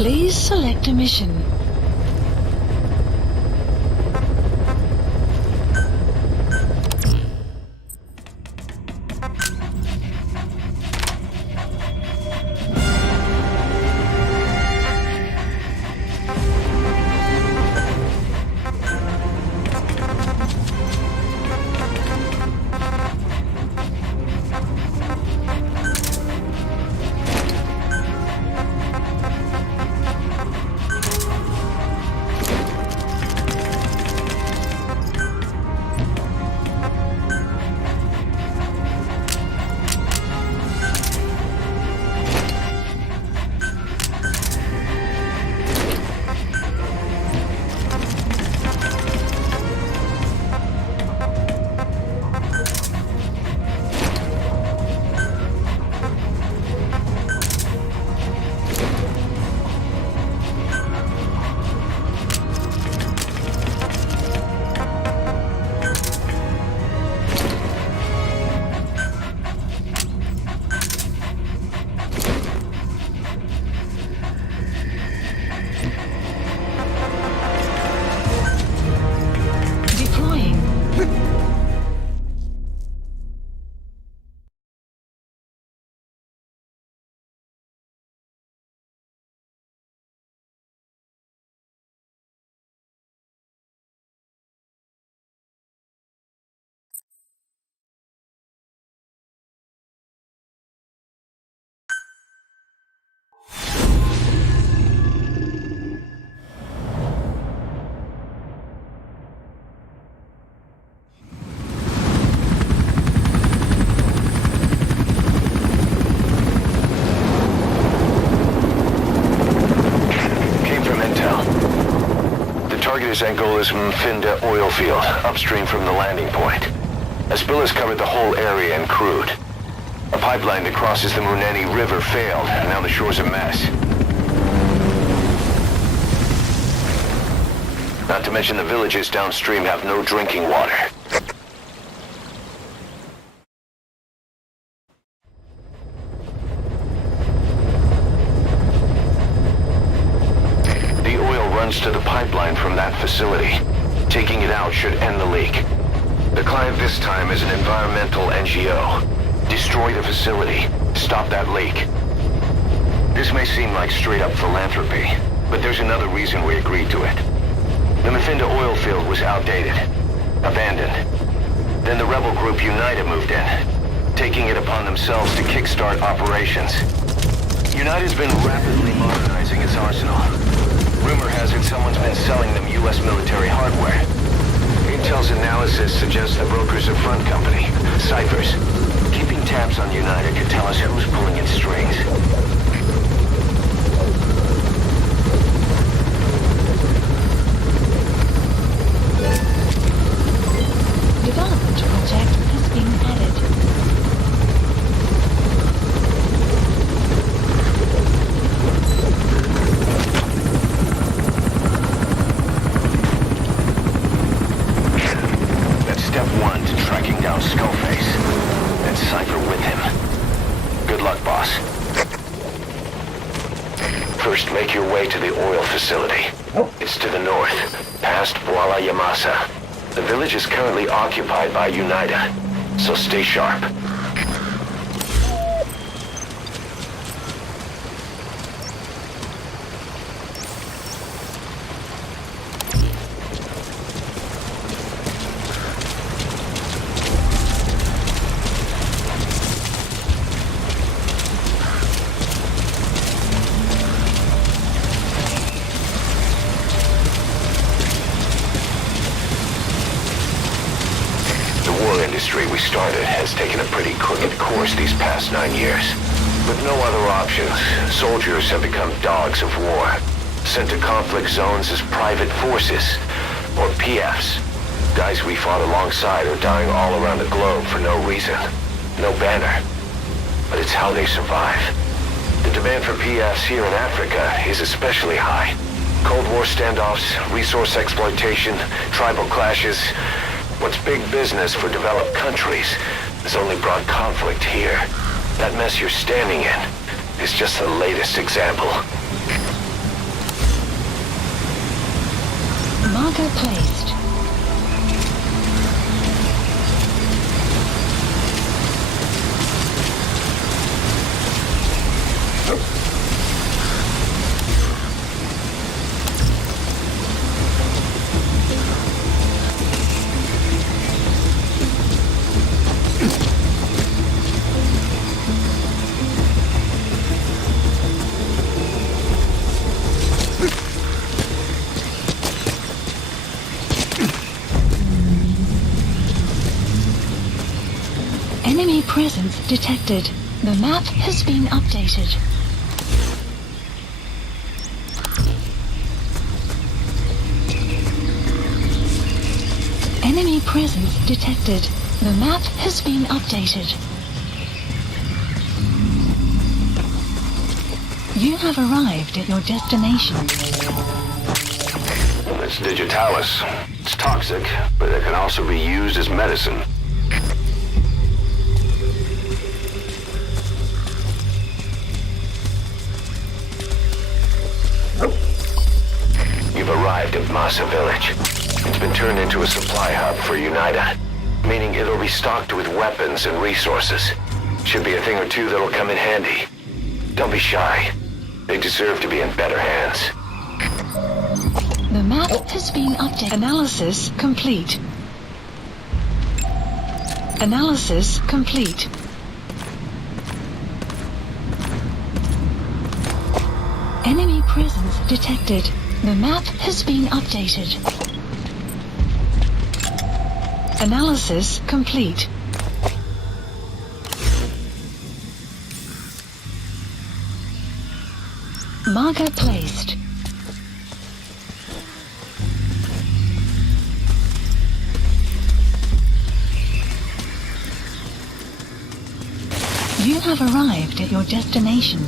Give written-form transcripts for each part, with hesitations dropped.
Please select a mission. Target's angle is Mfinda oil field, upstream from the landing point. A spill has covered the whole area and crude. A pipeline that crosses the Muneni River failed, and now the shore's a mess. Not to mention the villages downstream have no drinking water. To the pipeline from that facility. Taking it out should end the leak. The client this time is an environmental NGO. Destroy the facility. Stop that leak. This may seem like straight-up philanthropy, but there's another reason we agreed to it. The Mfinda oil field was outdated, abandoned. Then the rebel group United moved in, taking it upon themselves to kickstart operations. United's been rapidly modernizing its arsenal. Rumor has it someone's been selling them U.S. military hardware. Intel's analysis suggests the broker's a front company, Cyphers. Keeping tabs on United could tell us who's pulling its strings. Development project has been added. First, make your way to the oil facility. It's to the north, past Bwala Yamasa. The village is currently occupied by Unida, so stay sharp. We started has taken a pretty crooked course these past 9 years. With no other options, soldiers have become dogs of war, sent to conflict zones as private forces, or PFs. Guys we fought alongside are dying all around the globe for no reason, no banner. But it's how they survive. The demand for PFs here in Africa is especially high. Cold War standoffs, resource exploitation, tribal clashes. What's big business for developed countries has only brought conflict here. That mess you're standing in is just the latest example. Marker placed. Enemy presence detected. The map has been updated. Enemy presence detected. The map has been updated. You have arrived at your destination. It's digitalis. It's toxic, but it can also be used as medicine. You've arrived at Massa Village. It's been turned into a supply hub for UNITA, meaning it'll be stocked with weapons and resources. Should be a thing or two that'll come in handy. Don't be shy. They deserve to be in better hands. The map has been updated. Analysis complete. Analysis complete. Enemy presence detected. The map has been updated. Analysis complete. Marker placed. You have arrived at your destination.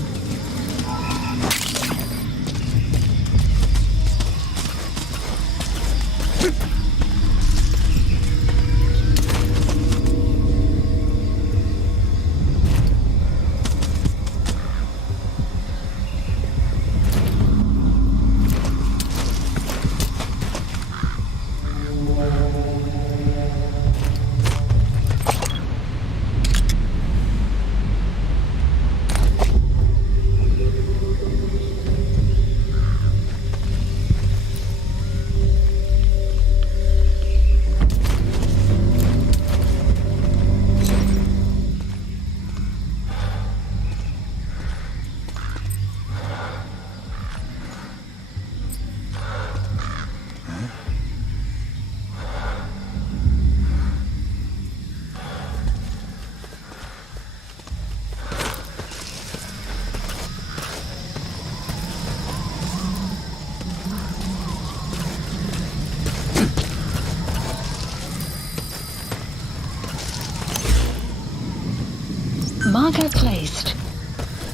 Marker placed.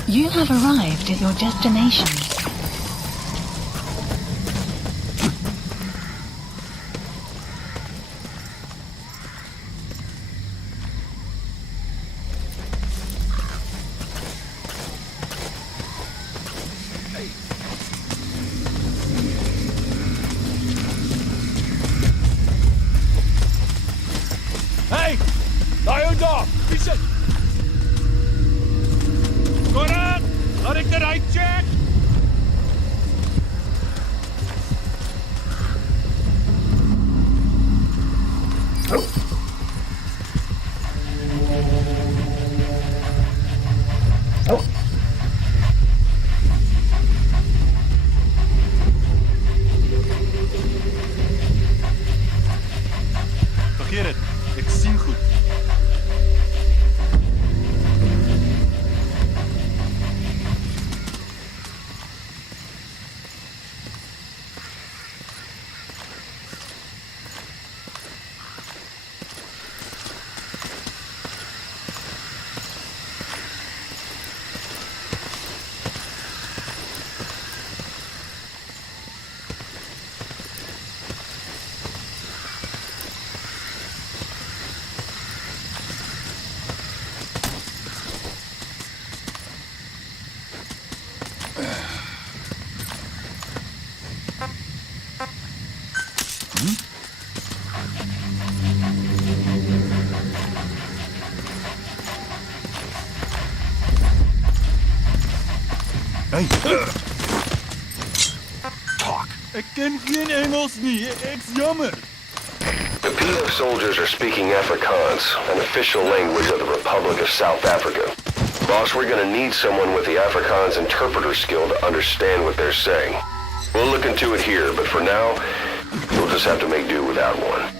You have arrived at your destination. Hey! Tayo dog! Listen! Correct! Correct the right check! Vergeet het, ik zie goed. Hey. Talk. Ik ken geen Engels niet. It's jammer. The PF soldiers are speaking Afrikaans, an official language of the Republic of South Africa. Boss, we're gonna need someone with the Afrikaans interpreter skill to understand what they're saying. We'll look into it here, but for now, we'll just have to make do without one.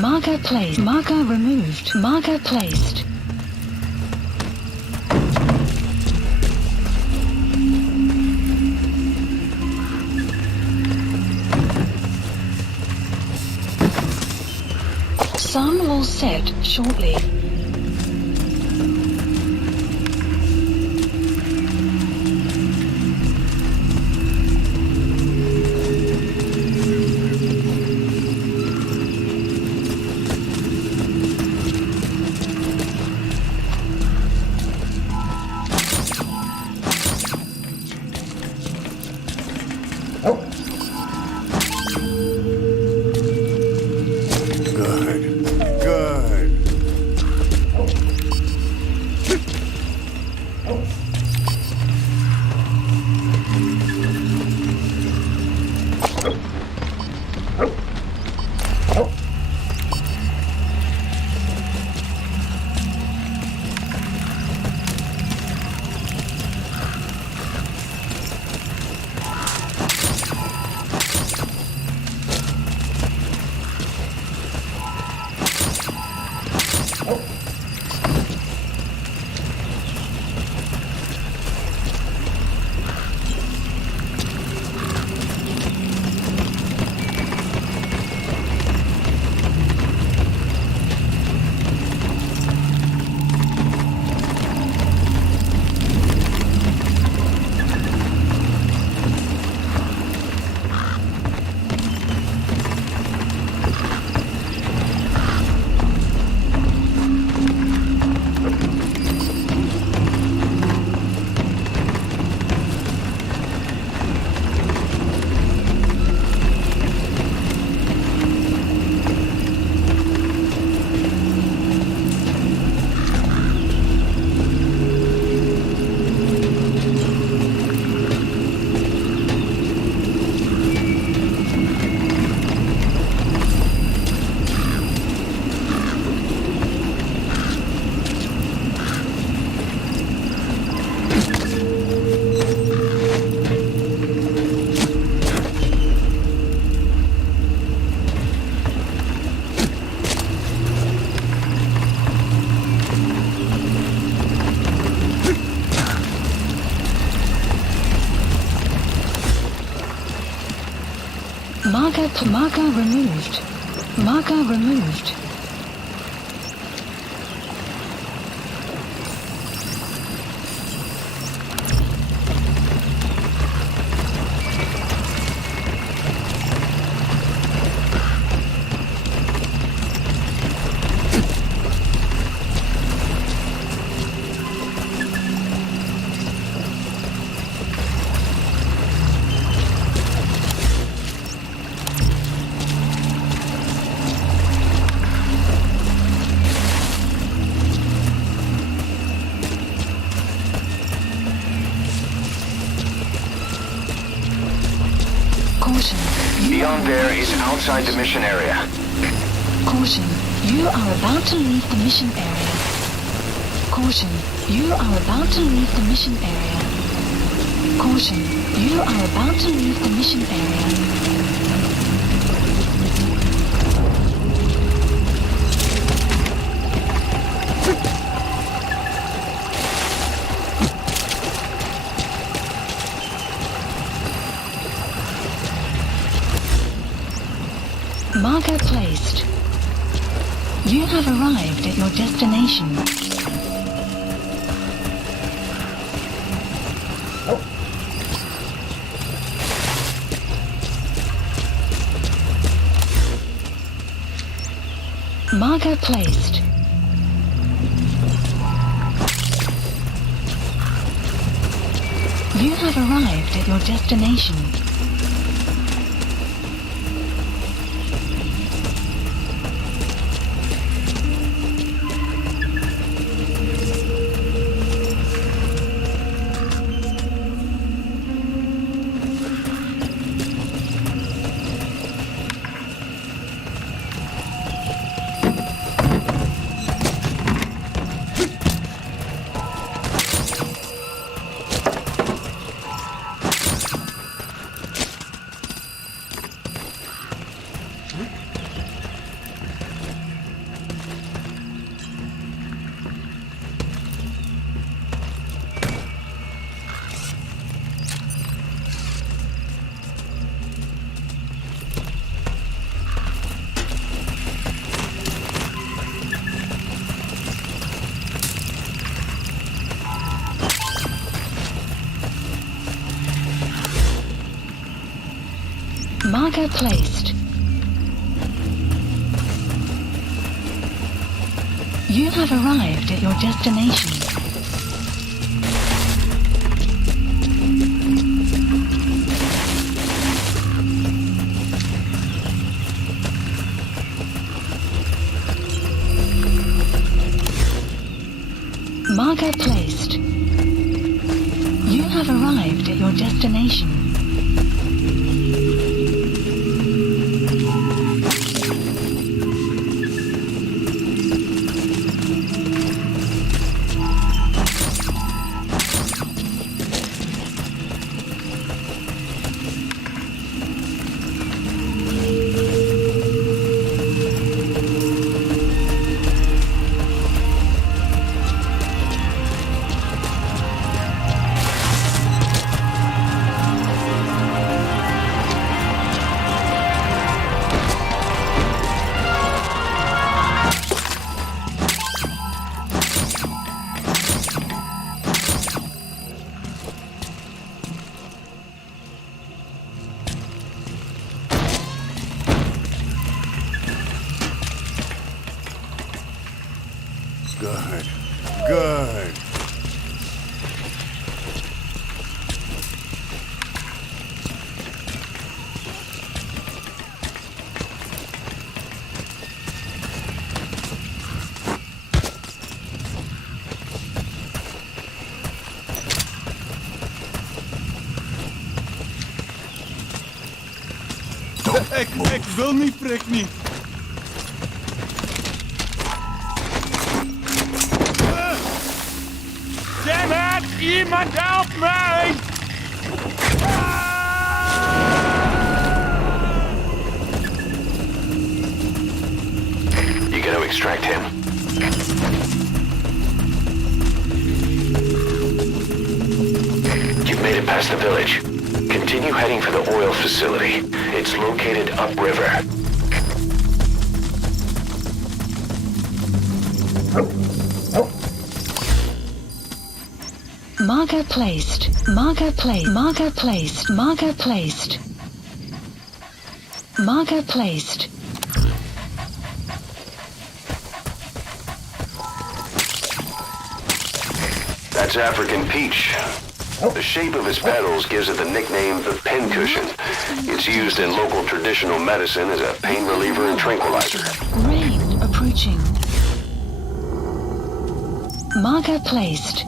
Marker placed. Marker removed. Marker placed. Some will set shortly. Marker removed. Marker removed. Beyond there is outside the mission area. Caution, you are about to leave the mission area. Caution, you are about to leave the mission area. Caution, you are about to leave the mission area. Marker placed. You have arrived at your destination. Marker placed. You have arrived at your destination. Marker placed. You have arrived at your destination. Marker placed. You have arrived at your destination. Good. Good. Ik wil niet, prik niet. Damn it! Iemand help mij! You gotta extract him. You've made it past the village. Continue heading for the oil facility. It's located upriver. Marker placed. Marker placed. Marker placed. Marker placed. Marker placed. That's African peach. The shape of its petals gives it the nickname the pincushion. It's used in local traditional medicine as a pain reliever and tranquilizer. Rain approaching. Marker placed.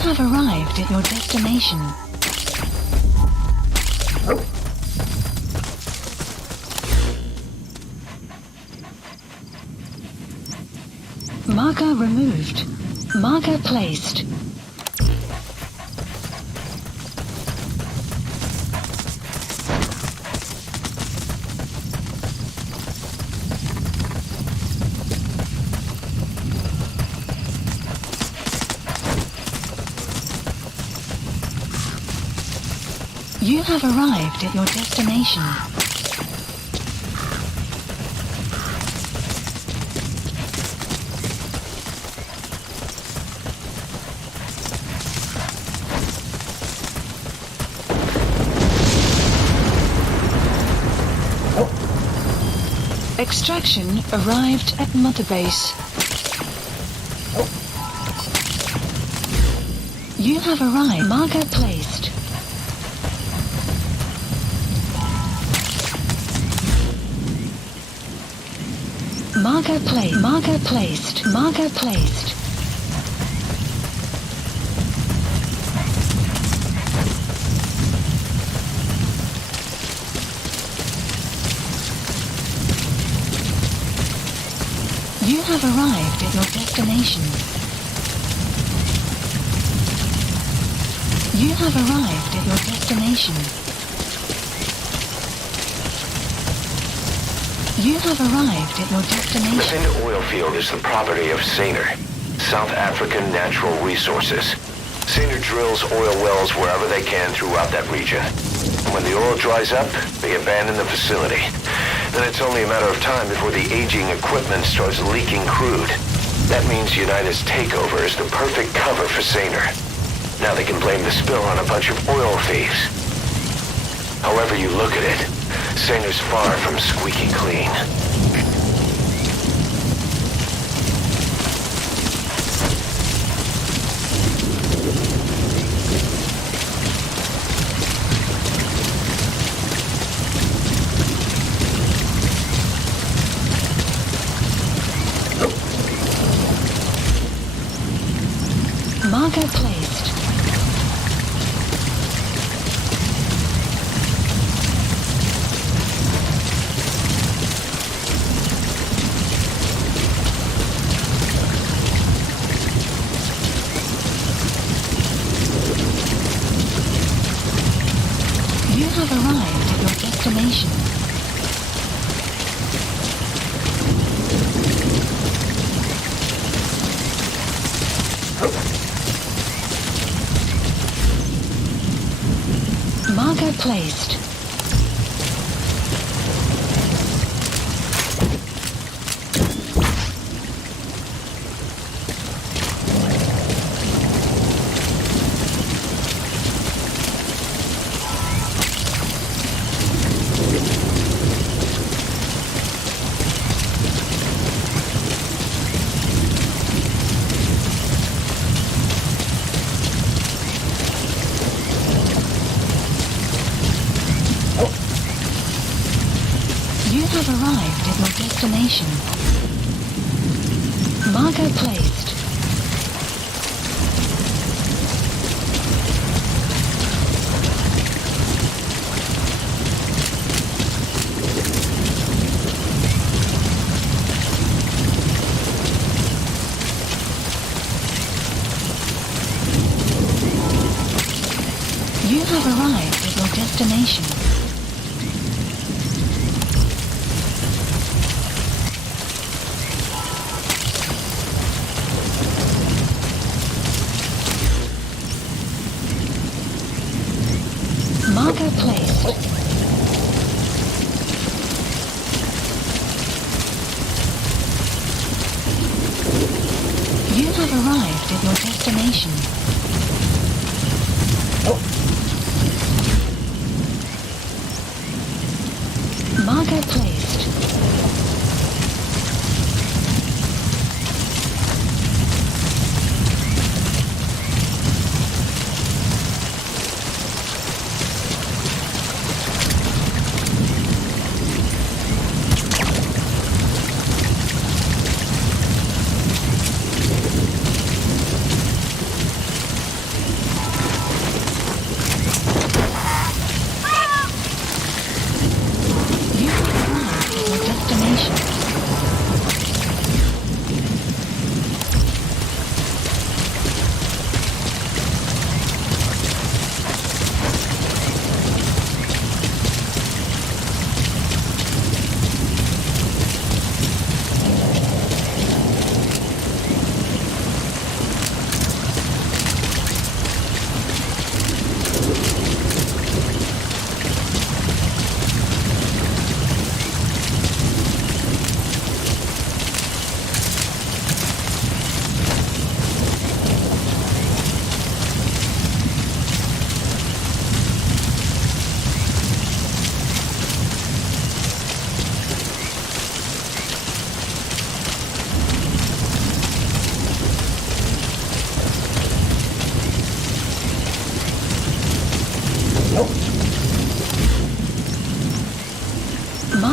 You have arrived at your destination. Marker removed. Marker placed. You have arrived at your destination. Extraction arrived at Mother Base. You have arrived. Marker placed. Marker placed. Marker placed. Marker placed. You have arrived at your destination. You have arrived at your destination. You have arrived at your The destination. Finda oil field is the property of Saner, South African Natural Resources. Saner drills oil wells wherever they can throughout that region. And when the oil dries up, they abandon the facility. Then it's only a matter of time before the aging equipment starts leaking crude. That means United's takeover is the perfect cover for Saner. Now they can blame the spill on a bunch of oil thieves. However you look at it, Saner's far from squeaky clean. Marker placed. You have arrived at your destination. Marker placed. You have arrived at your destination. Marker placed. You have arrived at your destination. Marker placed. You have arrived at your destination. Marker placed.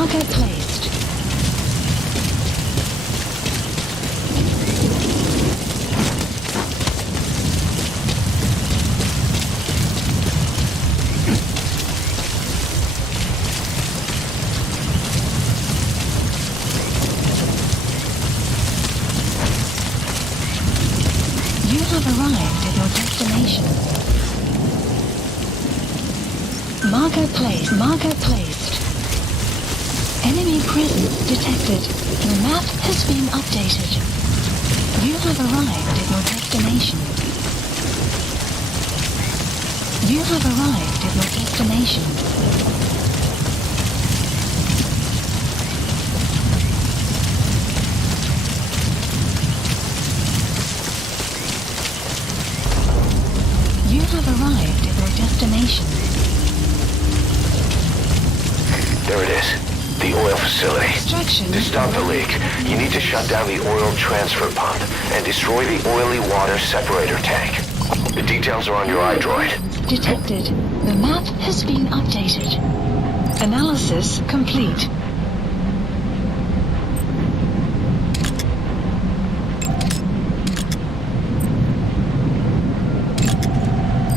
Marker placed. You have arrived at your destination. Marker placed. Marker placed. Enemy presence detected. The map has been updated. You have arrived at your destination. You have arrived at your destination. You have arrived at your destination. There it is. The oil facility. Extraction. To stop the leak, you need to shut down the oil transfer pump and destroy the oily water separator tank. The details are on your iDroid. Detected. The map has been updated. Analysis complete.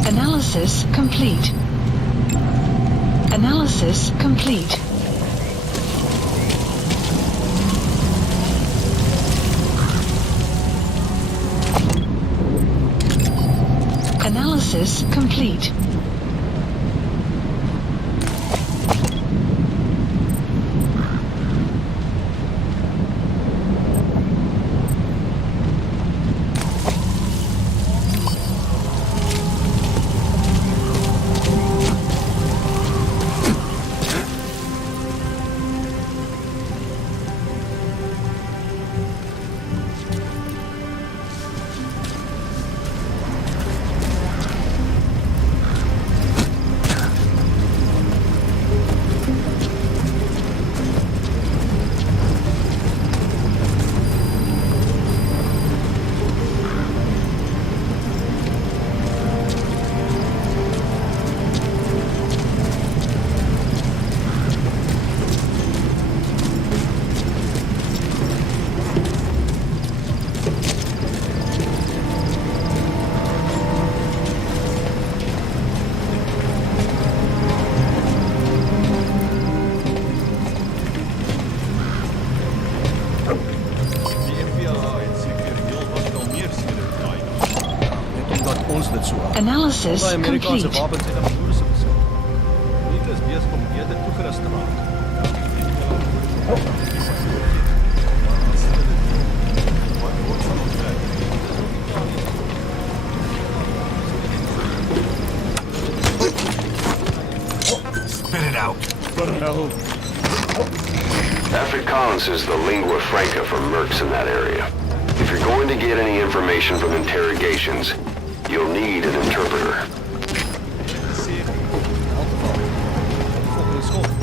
Analysis complete. Analysis complete. Analysis complete. Analysis Amerikaanse complete. wapens het aan boere gesit. Dit is besig om beter toegerus te raak. Spit it out. Nou, Afrikaans is the lingua franca for mercs in that area. If you're going to get any information from interrogations, you'll need an interpreter. volgende school.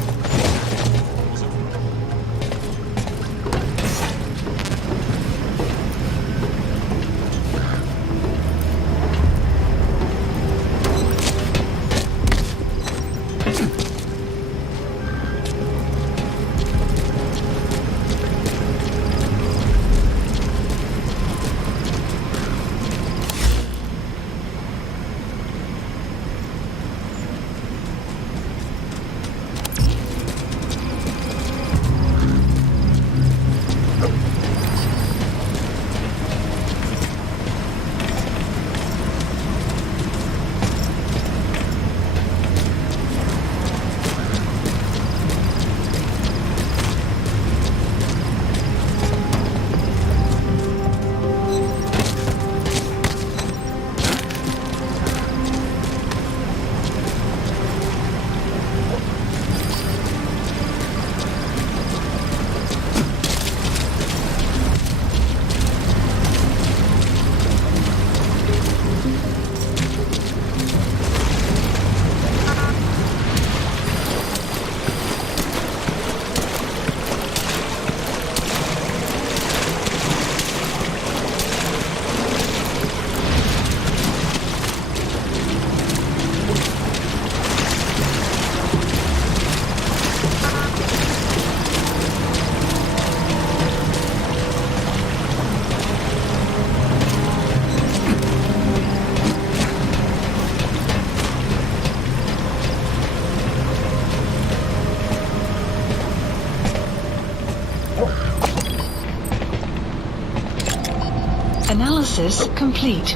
Analysis complete.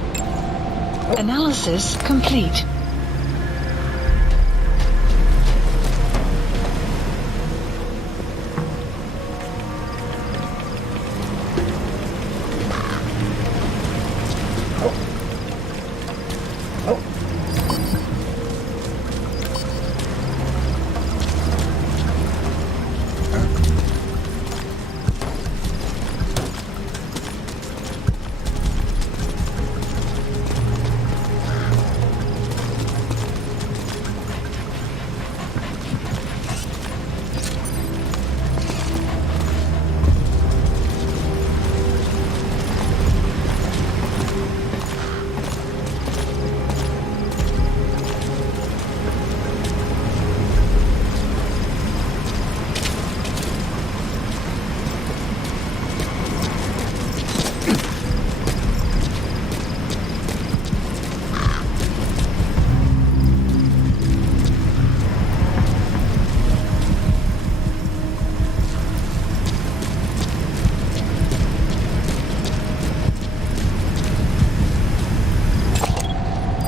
Analysis complete.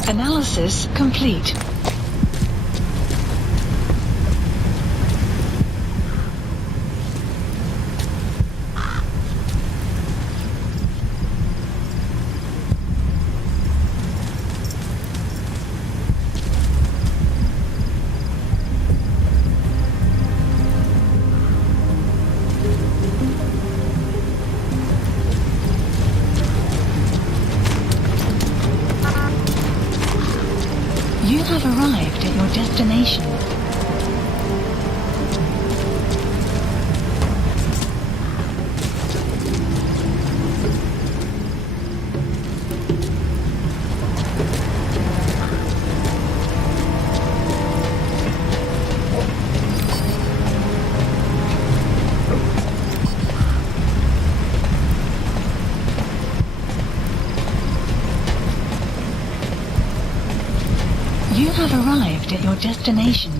Analysis complete. You have arrived at your destination. You have arrived at your destination.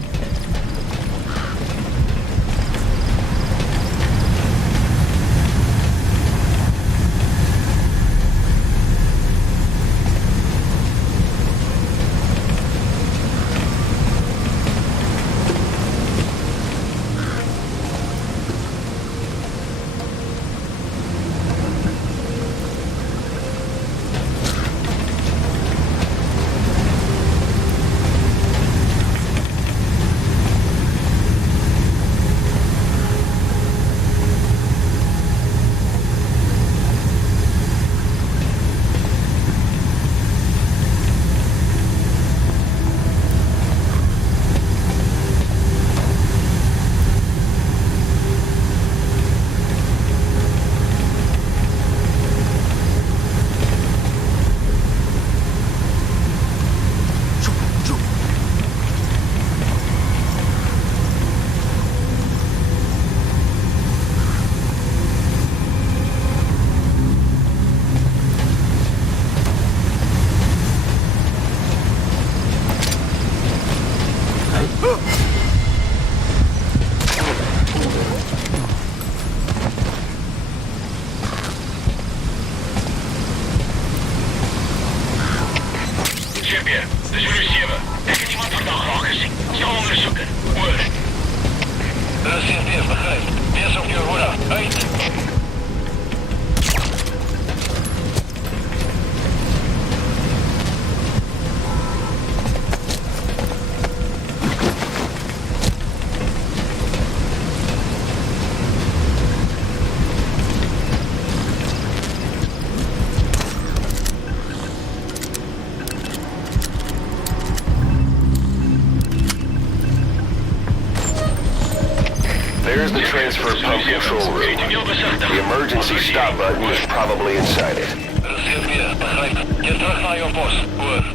Dit is Reserve. Ik heb iemand vandaag al gezien. Zal onderzoeken. Over. Reserve, begrijp. Wees op je hoede. Uit. There's the transfer pump control room. The emergency stop button is probably inside it. Reserve, begrijp. Je terug naar je post. Over.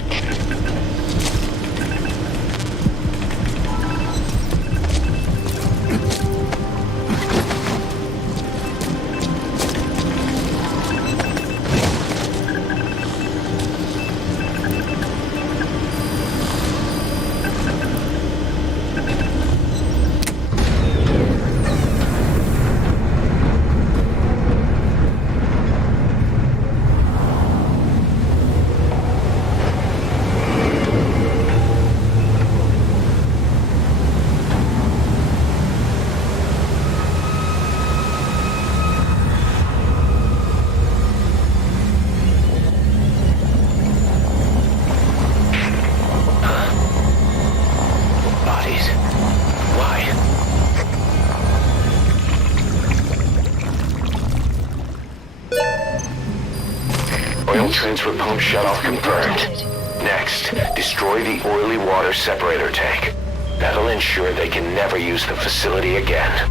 transfer pump shutoff confirmed. Next, destroy the oily water separator tank. That'll ensure they can never use the facility again.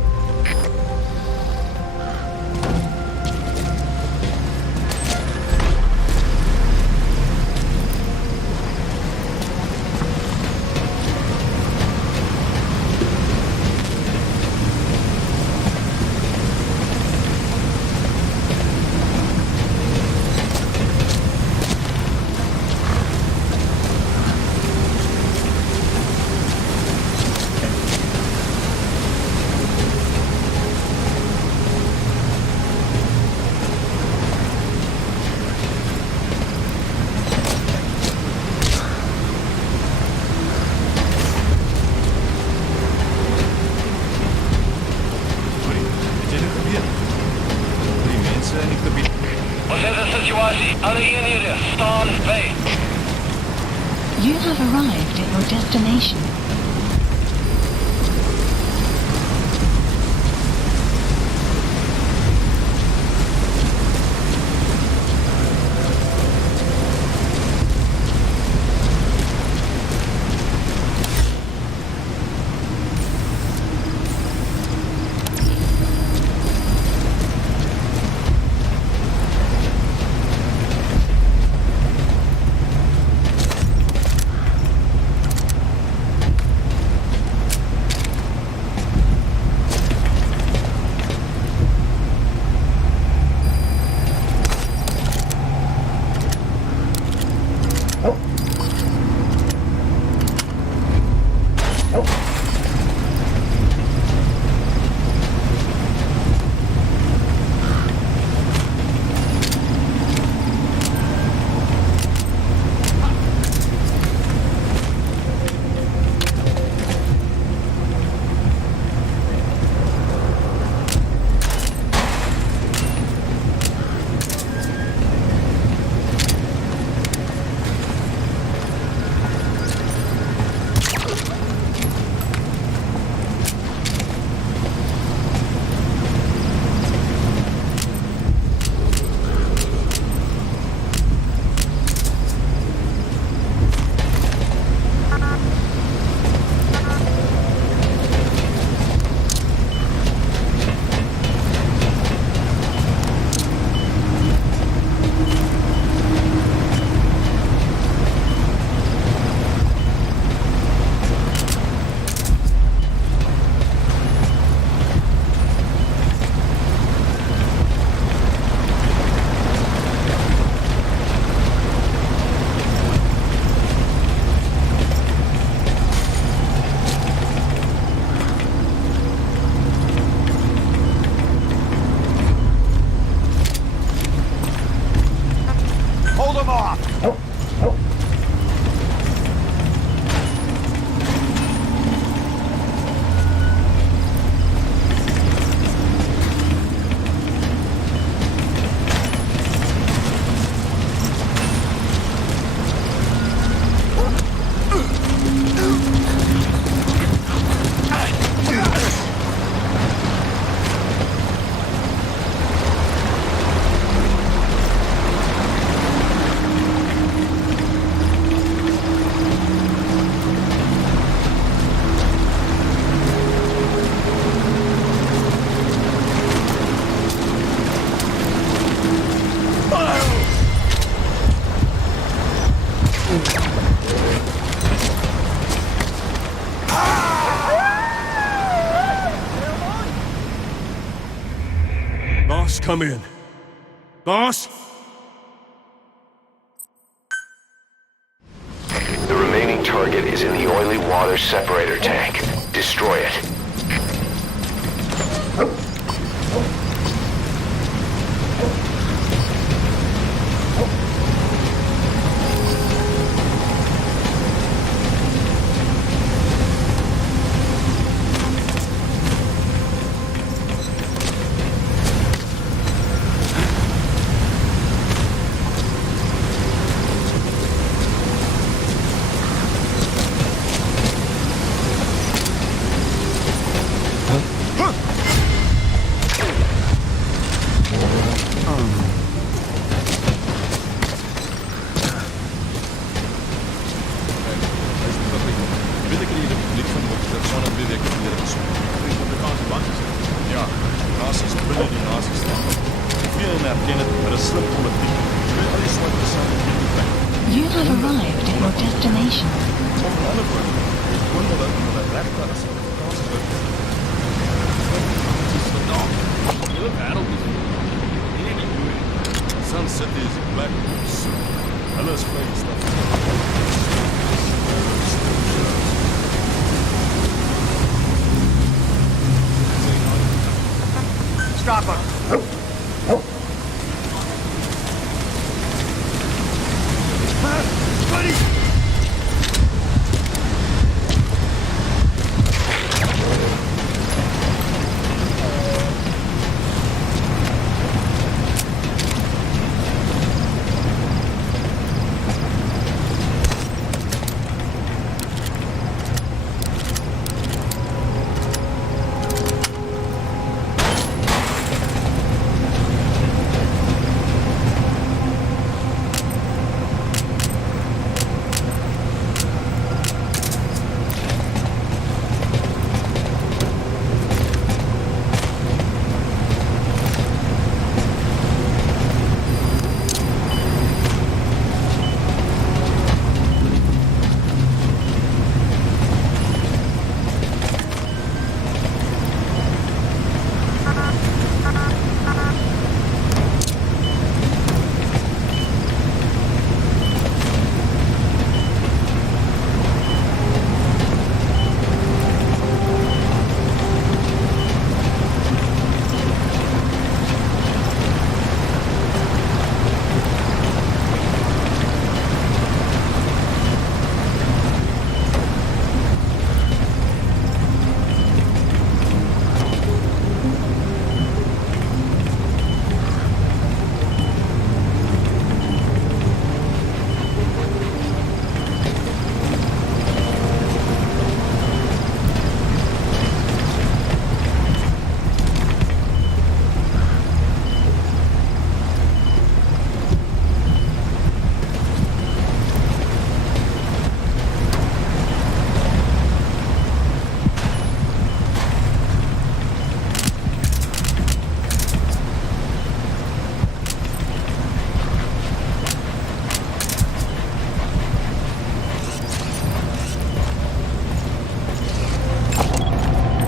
You have arrived at your destination. Boss, come in. Boss? The remaining target is in the oily water separator tank. Destroy it. ken dit, maar dit is slim politiek. Jy weet al die swart persoon teen die plek. You have arrived at your destination. Op 'n ander punt, ek wonder wat hulle regte as Afrikaans word. Dis vandaan. Die hele wêreld is hier in die boei. Sun City is a black so. Hulle is vrygestap. Stop us. Buddy!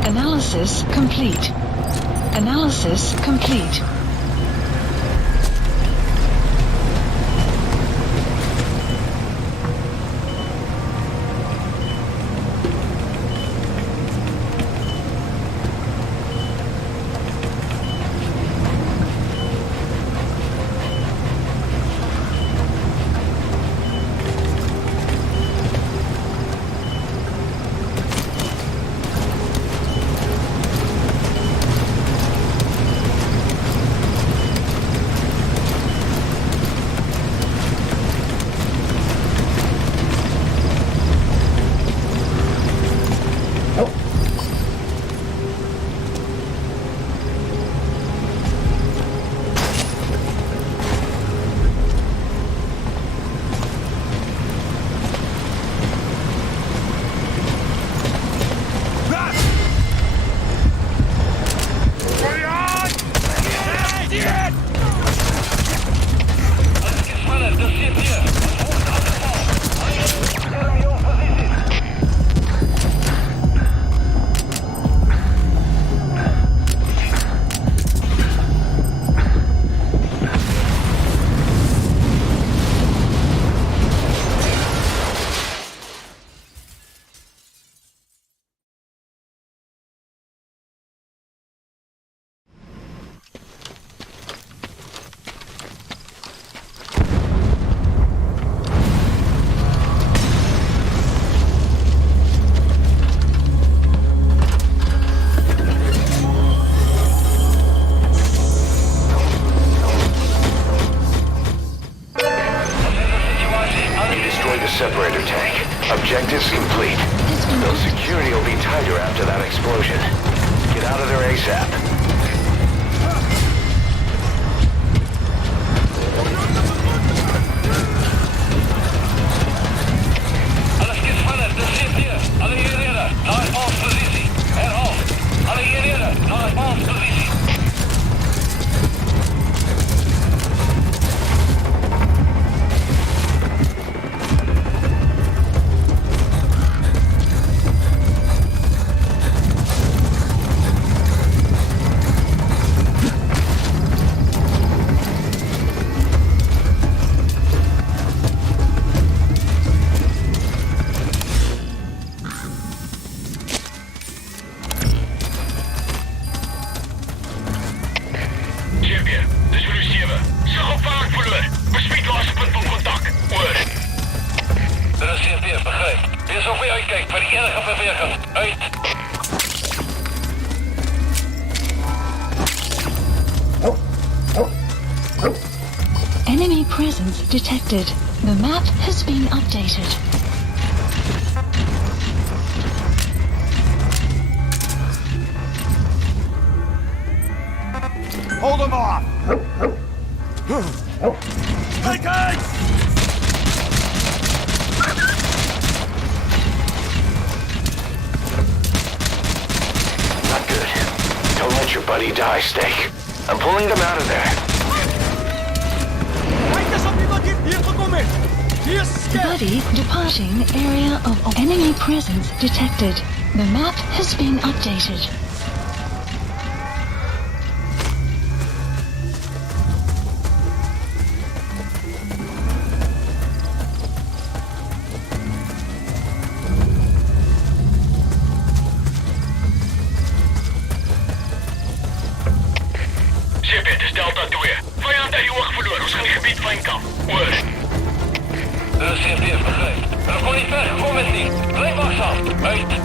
Analysis complete. Analysis complete. Separator tank. Objectives complete. Though security will be tighter after that explosion. Get out of there ASAP. Alles geht verder, das steht hier. Alle hierheen, naar ons positie. Herhaal. Alle hierheen, naar ons positie. Vir die enige beweging. Uit. Enemy presence detected. The map has been updated. Hold them off! Take it! Not good. Don't let your buddy die, Steak. I'm pulling them out of there. Buddy departing area of enemy presence detected. The map has been updated. CP, dit is Delta 2. Vijand uit die oog verloor. Ons gaan die gebied fyn kamp. Oor. De CP is begrijp. We kon niet ver. Kom met die. Blijf wachtzaam. Uit.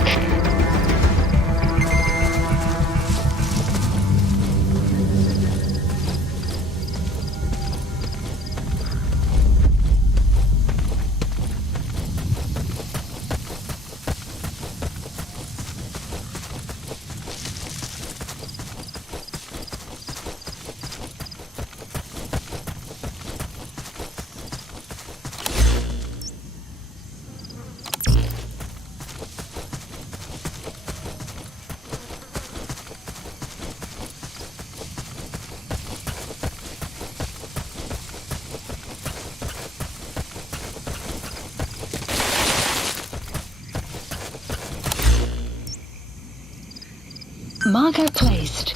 Marker placed.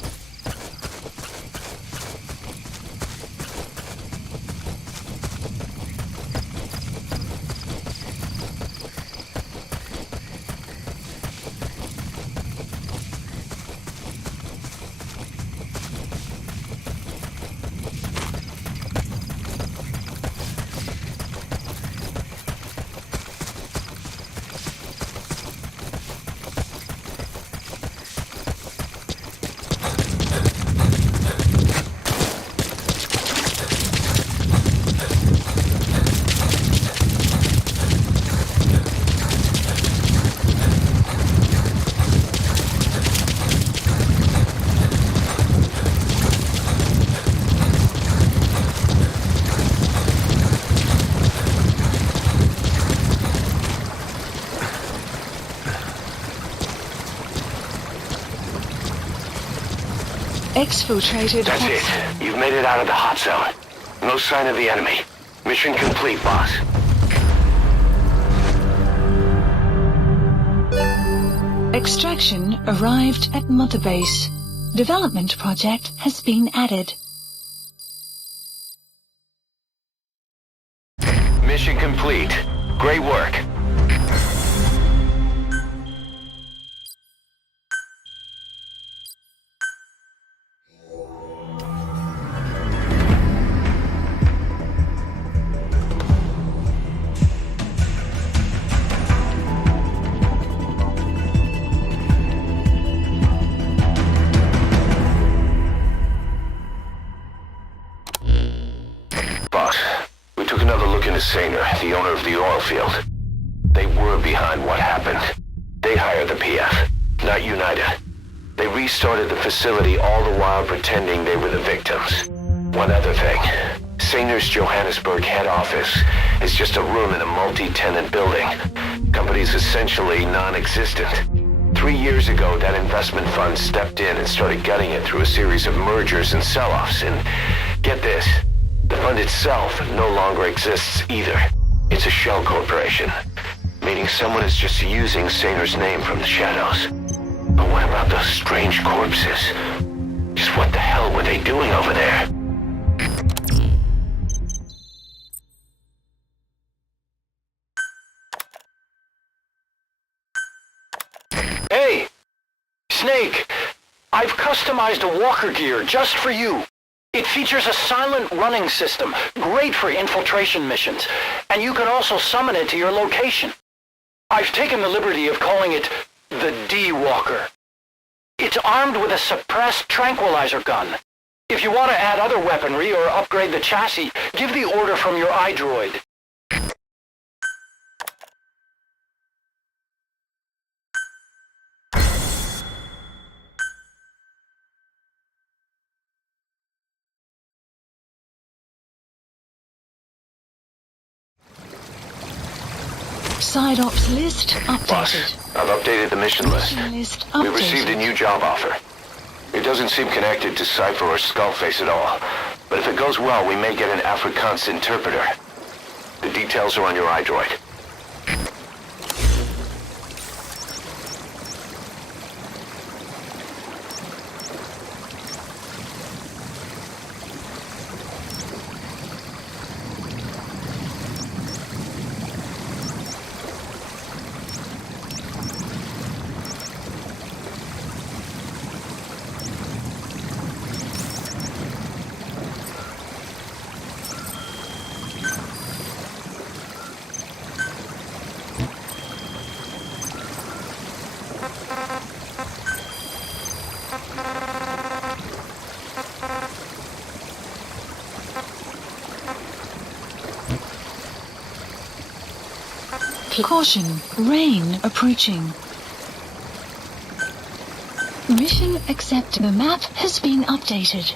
Exfiltrated. That's it. You've made it out of the hot zone. No sign of the enemy. Mission complete, boss. Extraction arrived at Mother Base. Development project has been added. Mission complete. Great work. Sainer, the owner of the oil field. They were behind what happened. They hired the PF, not United. They restarted the facility all the while pretending they were the victims. One other thing. Sainer's Johannesburg head office is just a room in a multi-tenant building. Company's essentially non-existent. 3 years ago, that investment fund stepped in and started gutting it through a series of mergers and sell-offs. And get this. The fund itself no longer exists either. It's a shell corporation, meaning someone is just using Sainer's name from the shadows. But what about those strange corpses? Just what the hell were they doing over there? Hey! Snake! I've customized a walker gear just for you. It features a silent running system, great for infiltration missions, and you can also summon it to your location. I've taken the liberty of calling it the D-Walker. It's armed with a suppressed tranquilizer gun. If you want to add other weaponry or upgrade the chassis, give the order from your iDroid. Side ops list Boss, updated. I've updated the mission list. Mission list We updated. received a new job offer. It doesn't seem connected to Cypher or Skullface at all. But if it goes well, we may get an Afrikaans interpreter. The details are on your iDroid. Caution, rain approaching. Mission accepted. The map has been updated.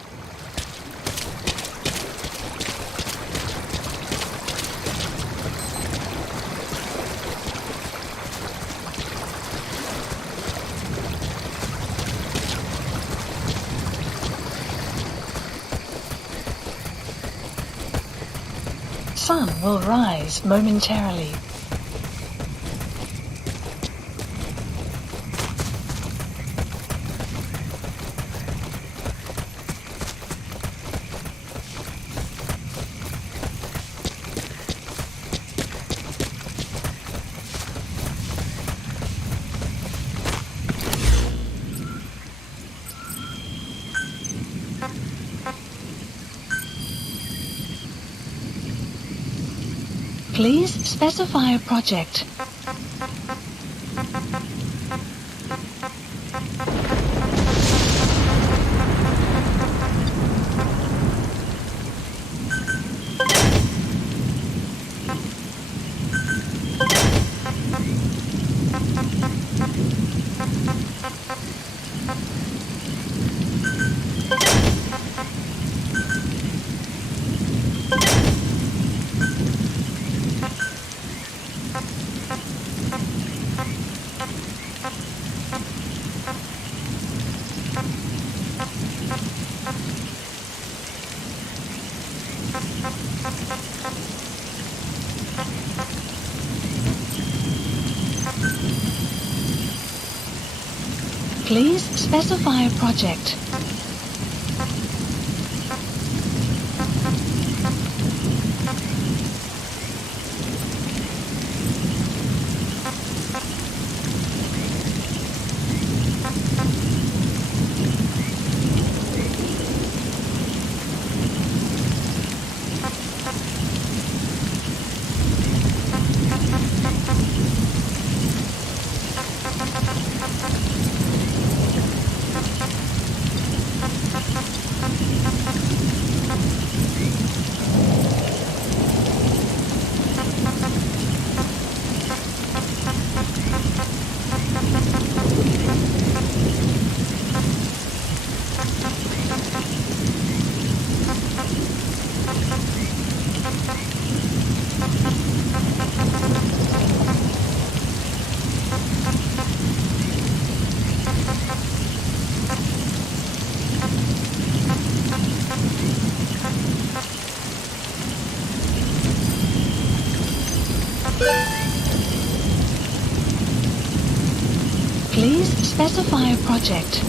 Sun will rise momentarily. Please specify a project. Please specify a project. Please specify a project.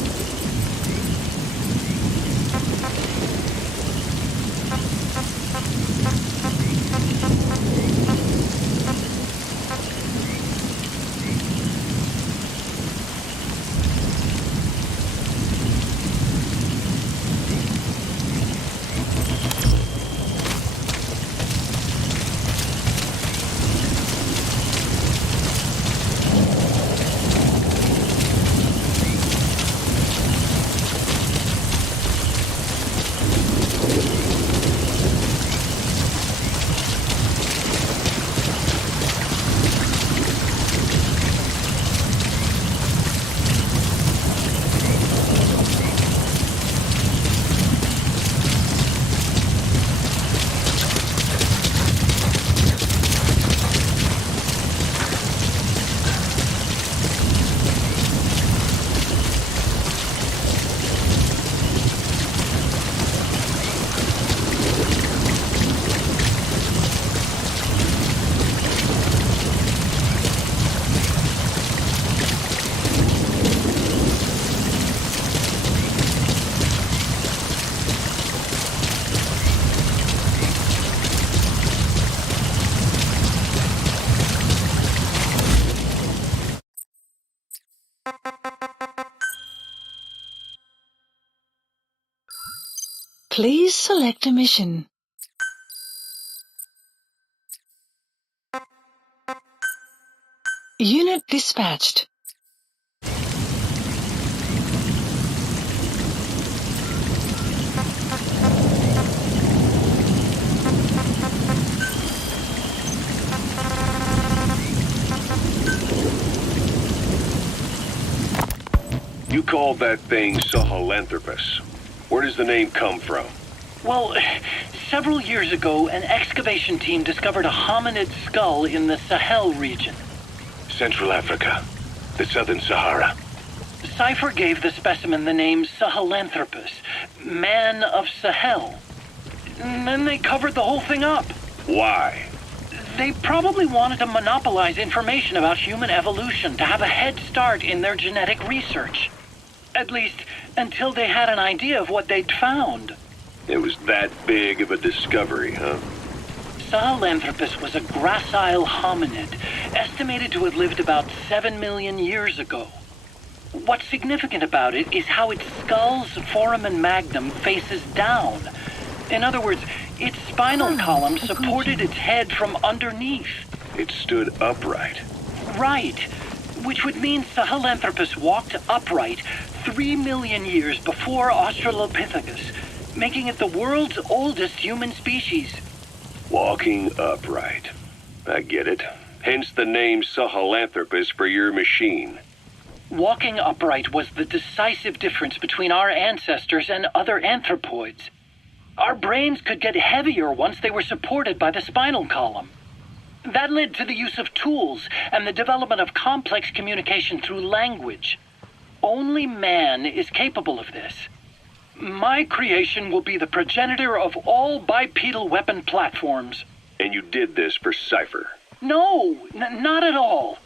Please select a mission. Unit dispatched. You called that thing Sahelanthropus. Where does the name come from? Well, several years ago, an excavation team discovered a hominid skull in the Sahel region. Central Africa. The Southern Sahara. Cypher gave the specimen the name Sahelanthropus, Man of Sahel. And then they covered the whole thing up. Why? They probably wanted to monopolize information about human evolution to have a head start in their genetic research. At least, until they had an idea of what they'd found. It was that big of a discovery, huh? Sahelanthropus was a gracile hominid, estimated to have lived about 7 million years ago. What's significant about it is how its skull's foramen magnum faces down. In other words, its spinal column supported its head from underneath. It stood upright. Right, which would mean Sahelanthropus walked upright 3 million years before Australopithecus, making it the world's oldest human species. Walking upright. I get it. Hence the name Sahelanthropus for your machine. Walking upright was the decisive difference between our ancestors and other anthropoids. Our brains could get heavier once they were supported by the spinal column. That led to the use of tools and the development of complex communication through language. Only man is capable of this. My creation will be the progenitor of all bipedal weapon platforms. And you did this for Cypher. No, not at all.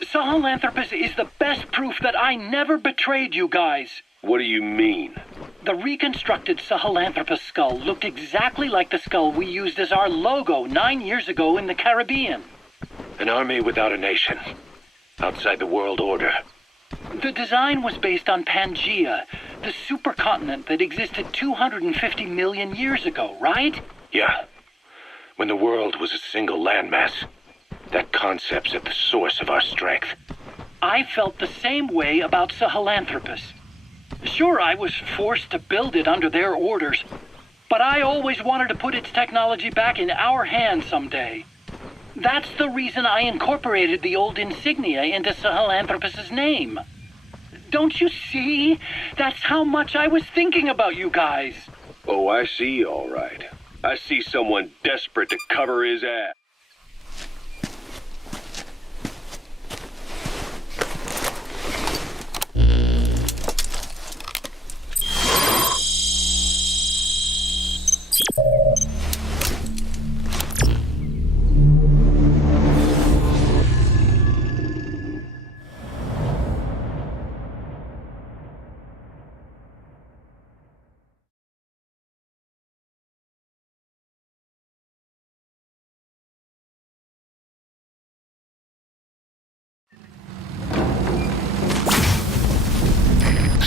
Sahelanthropus is the best proof that I never betrayed you guys. What do you mean? The reconstructed Sahelanthropus skull looked exactly like the skull we used as our logo 9 years ago in the Caribbean. An army without a nation. Outside the world order. The design was based on Pangaea, the supercontinent that existed 250 million years ago, right? Yeah. When the world was a single landmass. That concept's at the source of our strength. I felt the same way about Sahelanthropus. Sure, I was forced to build it under their orders, but I always wanted to put its technology back in our hands someday. That's the reason I incorporated the old insignia into Sahelanthropus's name. Don't you see? That's how much I was thinking about you guys. Oh, I see, all right. I see someone desperate to cover his ass.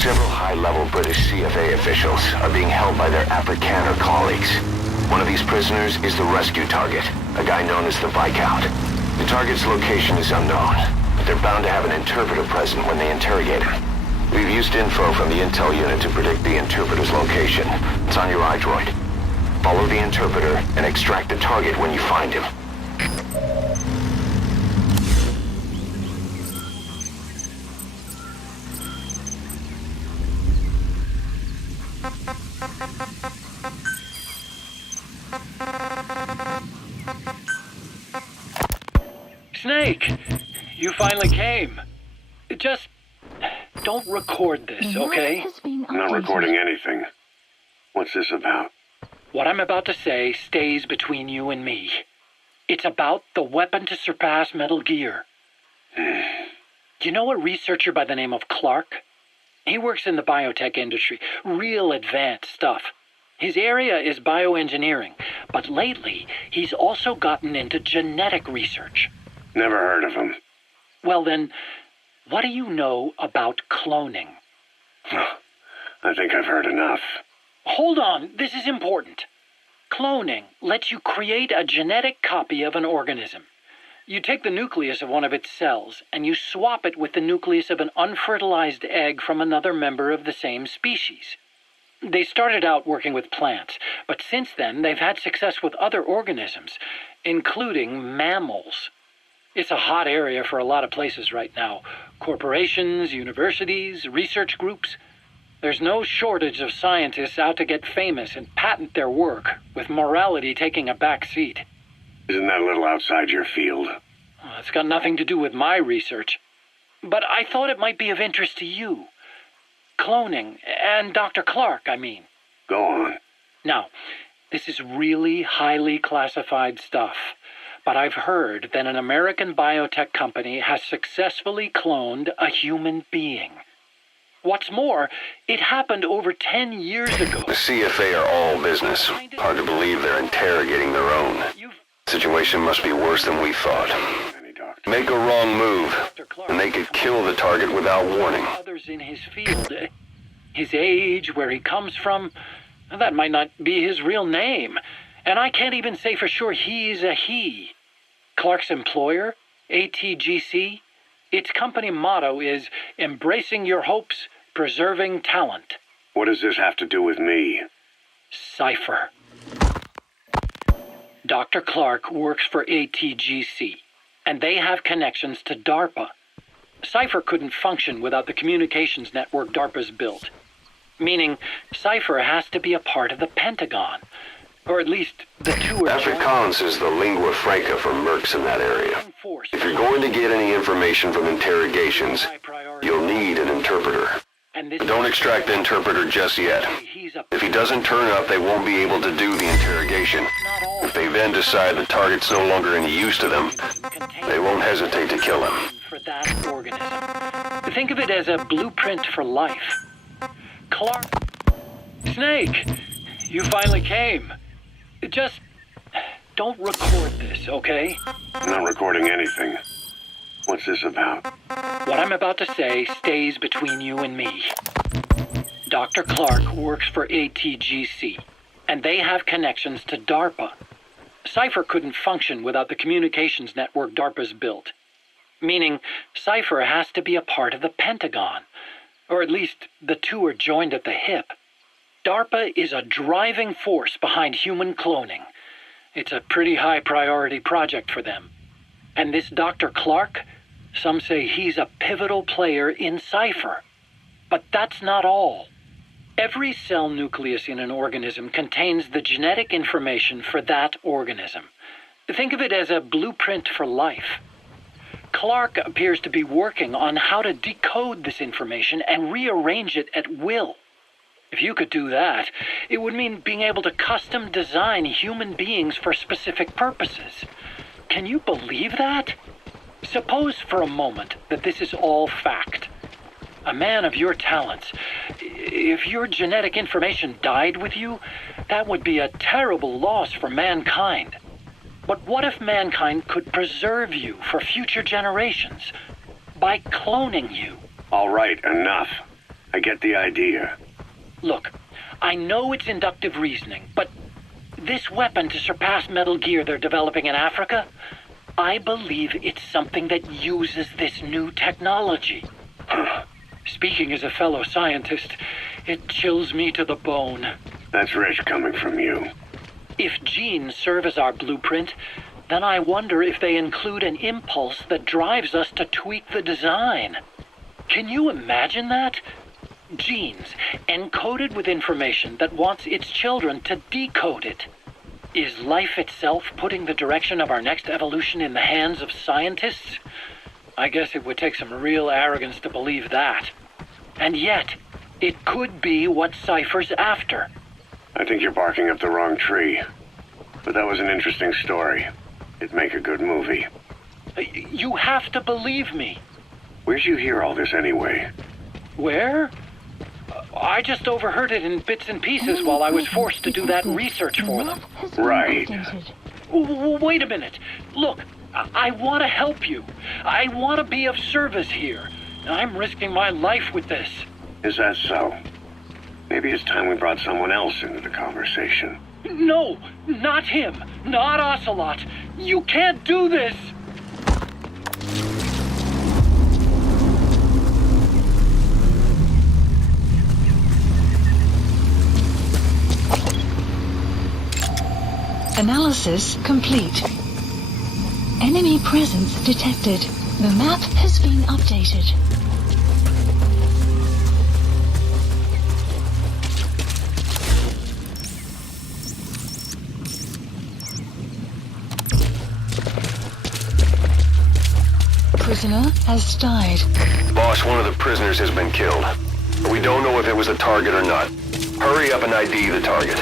Several high-level British CFA officials are being held by their Afrikaner colleagues. One of these prisoners is the rescue target, a guy known as the Viscount. The target's location is unknown, but they're bound to have an interpreter present when they interrogate him. We've used info from the intel unit to predict the interpreter's location. It's on your iDroid. Follow the interpreter and extract the target when you find him. Snake, you finally came. Just don't record this, okay? I'm not recording anything. What's this about? What I'm about to say stays between you and me. It's about the weapon to surpass Metal Gear. You know a researcher by the name of Clark? He works in the biotech industry, real advanced stuff. His area is bioengineering, but lately he's also gotten into genetic research. Never heard of him. Well then, what do you know about cloning? I think I've heard enough. Hold on, this is important. Cloning lets you create a genetic copy of an organism. You take the nucleus of one of its cells, and you swap it with the nucleus of an unfertilized egg from another member of the same species. They started out working with plants, but since then they've had success with other organisms, including mammals. It's a hot area for a lot of places right now. Corporations, universities, research groups. There's no shortage of scientists out to get famous and patent their work, with morality taking a back seat. Isn't that a little outside your field? It's got nothing to do with my research. But I thought it might be of interest to you. Cloning, and Dr. Clark, I mean. Go on. Now, this is really highly classified stuff. But I've heard that an American biotech company has successfully cloned a human being. What's more, it happened over 10 years ago. The CFA are all business. Hard to believe they're interrogating their own. Situation must be worse than we thought. Make a wrong move, and they could kill the target without warning. Others in his field, his age, where he comes from, that might not be his real name. And I can't even say for sure he's a he. Clark's employer, ATGC, its company motto is embracing your hopes, preserving talent. What does this have to do with me? Cypher. Dr. Clark works for ATGC, and they have connections to DARPA. Cypher couldn't function without the communications network DARPA's built. Meaning, Cypher has to be a part of the Pentagon. Or at least the two are Afrikaans is the lingua franca for mercs in that area. If you're going to get any information from interrogations, you'll need an interpreter. But don't extract the interpreter just yet. If he doesn't turn up, they won't be able to do the interrogation. If they then decide the target's no longer any use to them, they won't hesitate to kill him. For that organism. Think of it as a blueprint for life. Clark... Snake, you finally came. Just don't record this, okay? I'm not recording anything. What's this about? What I'm about to say stays between you and me. Dr. Clark works for ATGC, and they have connections to DARPA. Cypher couldn't function without the communications network DARPA's built. Meaning, Cypher has to be a part of the Pentagon. Or at least, the two are joined at the hip. DARPA is a driving force behind human cloning. It's a pretty high priority project for them. And this Dr. Clark, some say he's a pivotal player in Cypher. But that's not all. Every cell nucleus in an organism contains the genetic information for that organism. Think of it as a blueprint for life. Clark appears to be working on how to decode this information and rearrange it at will. If you could do that, it would mean being able to custom design human beings for specific purposes. Can you believe that? Suppose for a moment that this is all fact. A man of your talents, if your genetic information died with you, that would be a terrible loss for mankind. But what if mankind could preserve you for future generations by cloning you? All right, enough. I get the idea. Look, I know it's inductive reasoning, but this weapon to surpass Metal Gear they're developing in Africa, I believe it's something that uses this new technology. Speaking as a fellow scientist, it chills me to the bone. That's rich coming from you. If genes serve as our blueprint, then I wonder if they include an impulse that drives us to tweak the design. Can you imagine that? Genes, encoded with information that wants its children to decode it. Is life itself putting the direction of our next evolution in the hands of scientists? I guess it would take some real arrogance to believe that. And yet, it could be what Cypher's after. I think you're barking up the wrong tree. But that was an interesting story. It'd make a good movie. You have to believe me. Where'd you hear all this anyway? Where? I just overheard it in bits and pieces while I was forced to do that research for them. Right. Wait a minute. Look, I want to help you. I want to be of service here. I'm risking my life with this. Is that so? Maybe it's time we brought someone else into the conversation. No, not him. Not Ocelot. You can't do this. Analysis complete. Enemy presence detected. The map has been updated. Prisoner has died. Boss, one of the prisoners has been killed. We don't know if it was a target or not. Hurry up and ID the target.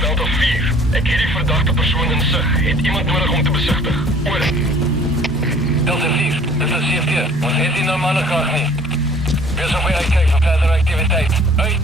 Delta 4. Ik heb die verdachte persoon in zicht. Het iemand nodig om te bezichtigen. Oor. Delta 4, dit is CFT. Ons heeft die normale graag niet. Wees op je uitkijk voor verdere activiteit. Uit!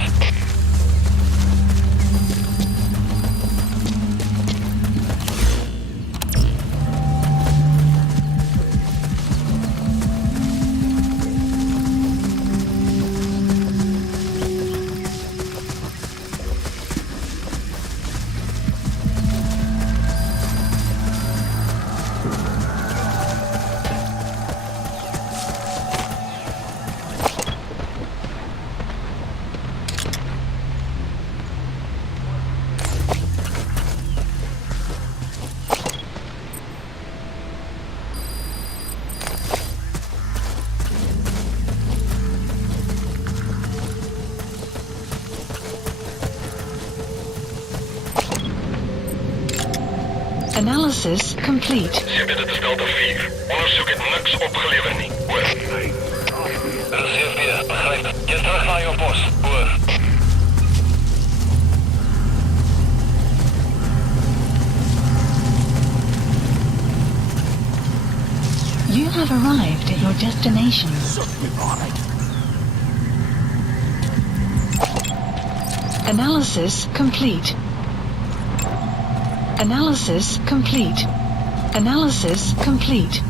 Analysis complete. Zeg dit is Delta 4. Onderzoek heeft niks opgeleverd niet. Oor. Dit is CFT, begrijp. Get terug naar je post. Oor. You have arrived at your destination. Analysis complete. Analysis complete. Analysis complete.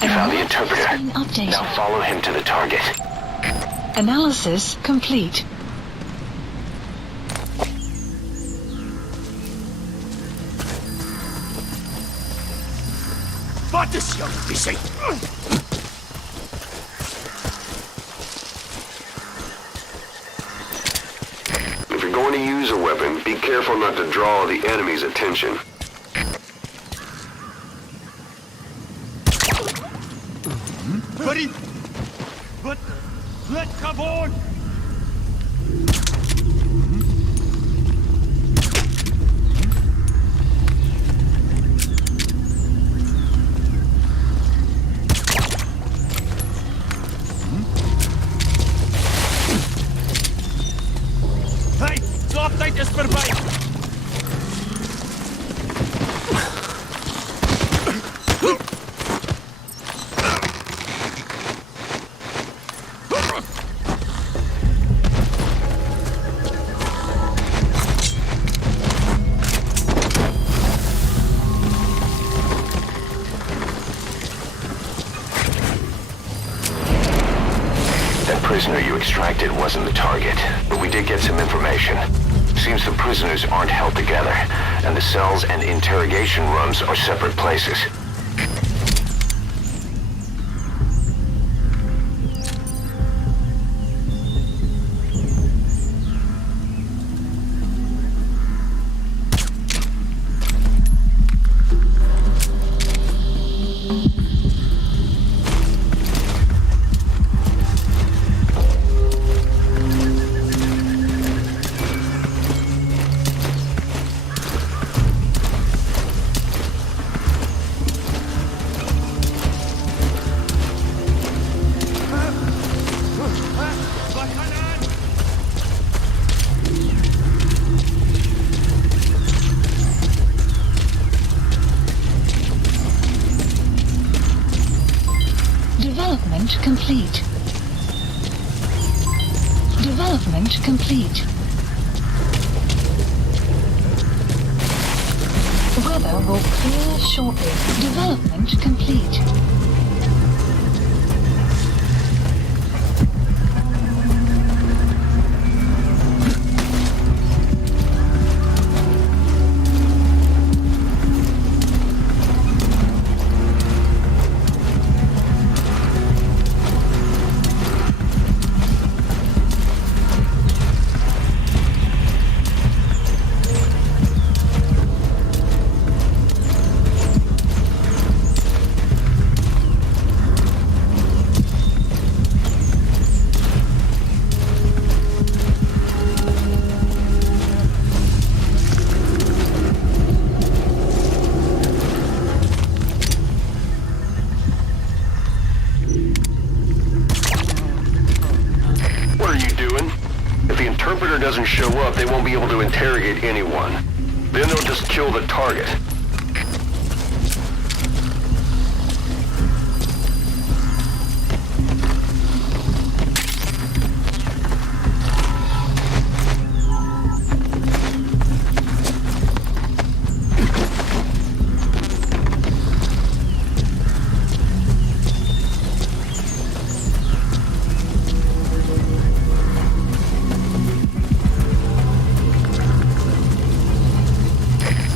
You found the interpreter. Been updated. Now follow him to the target. Analysis complete. Wat is jouw visie? If you're going to use a weapon, be careful not to draw the enemy's attention. Buddy! Let come on! Hey, slaaptijd is voorbij! That prisoner you extracted wasn't the target, but we did get some information. Seems the prisoners aren't held together, and the cells and interrogation rooms are separate places. Development complete. Development complete. Weather will clear shortly. Development complete. Doesn't show up, they won't be able to interrogate anyone. Then they'll just kill the target.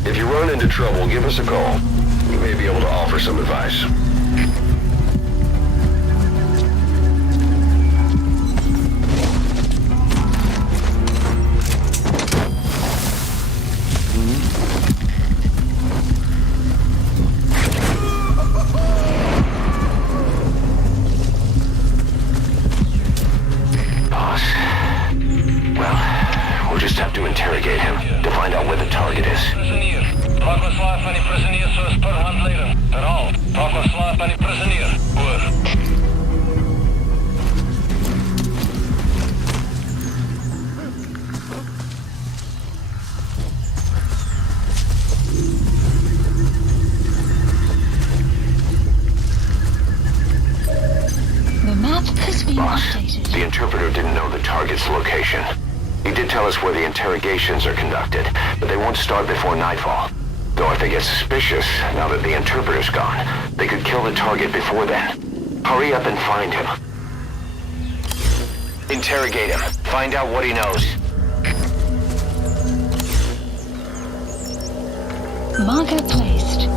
If you run into trouble, give us a call. We may be able to offer some advice. Boss. Well, we'll just have to interrogate him to find out where the target is. Maak ons slaaf van die prisonier soos per handleiding. Herhaal, maak ons slaaf van die prisonier. Oor. The map has been Boss, updated. the interpreter didn't know the target's location. He did tell us where the interrogations are conducted, but they won't start before nightfall. Though if they get suspicious, now that the interpreter's gone, they could kill the target before then. Hurry up and find him. Interrogate him. Find out what he knows. Marker placed.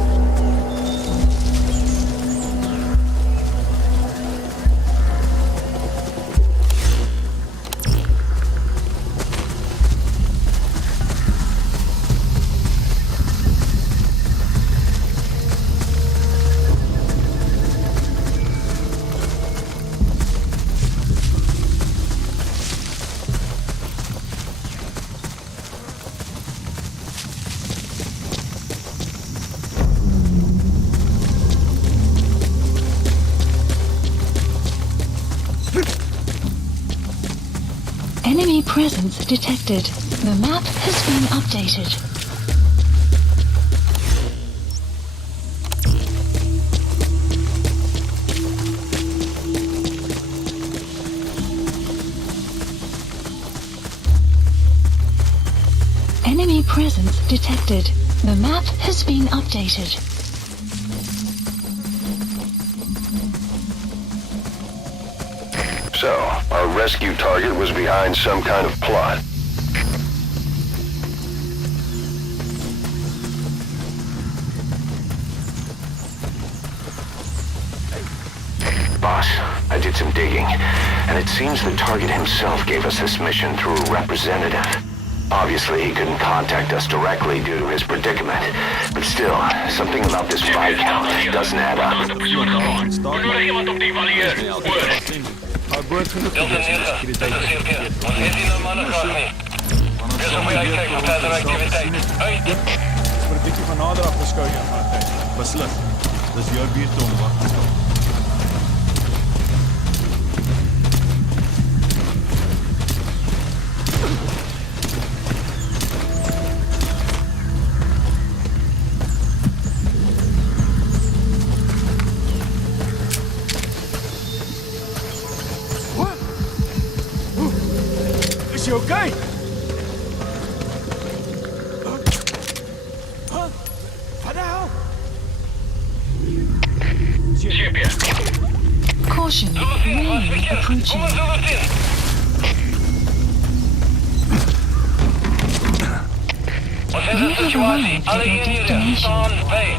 Enemy presence detected. The map has been updated. Enemy presence detected. The map has been updated. So, our rescue target was behind some kind of plot. Boss, I did some digging, and it seems the target himself gave us this mission through a representative. Obviously, he couldn't contact us directly due to his predicament, but still, something about this body count doesn't add up. Hou boord genoeg Delta 9, dit is ESP. Ons het die normale graag nie. Wees op my uitkijk vir verdere activiteit. Uit! vir 'n bietjie van nader af beskou jy gaan kyk. Beslis. Dis jou buurt om wag te staan. Is she okay? Huh? What the hell? Ship hier. Caution, rain approaching. Wat is de situatie? Alle eenheden, staan bij.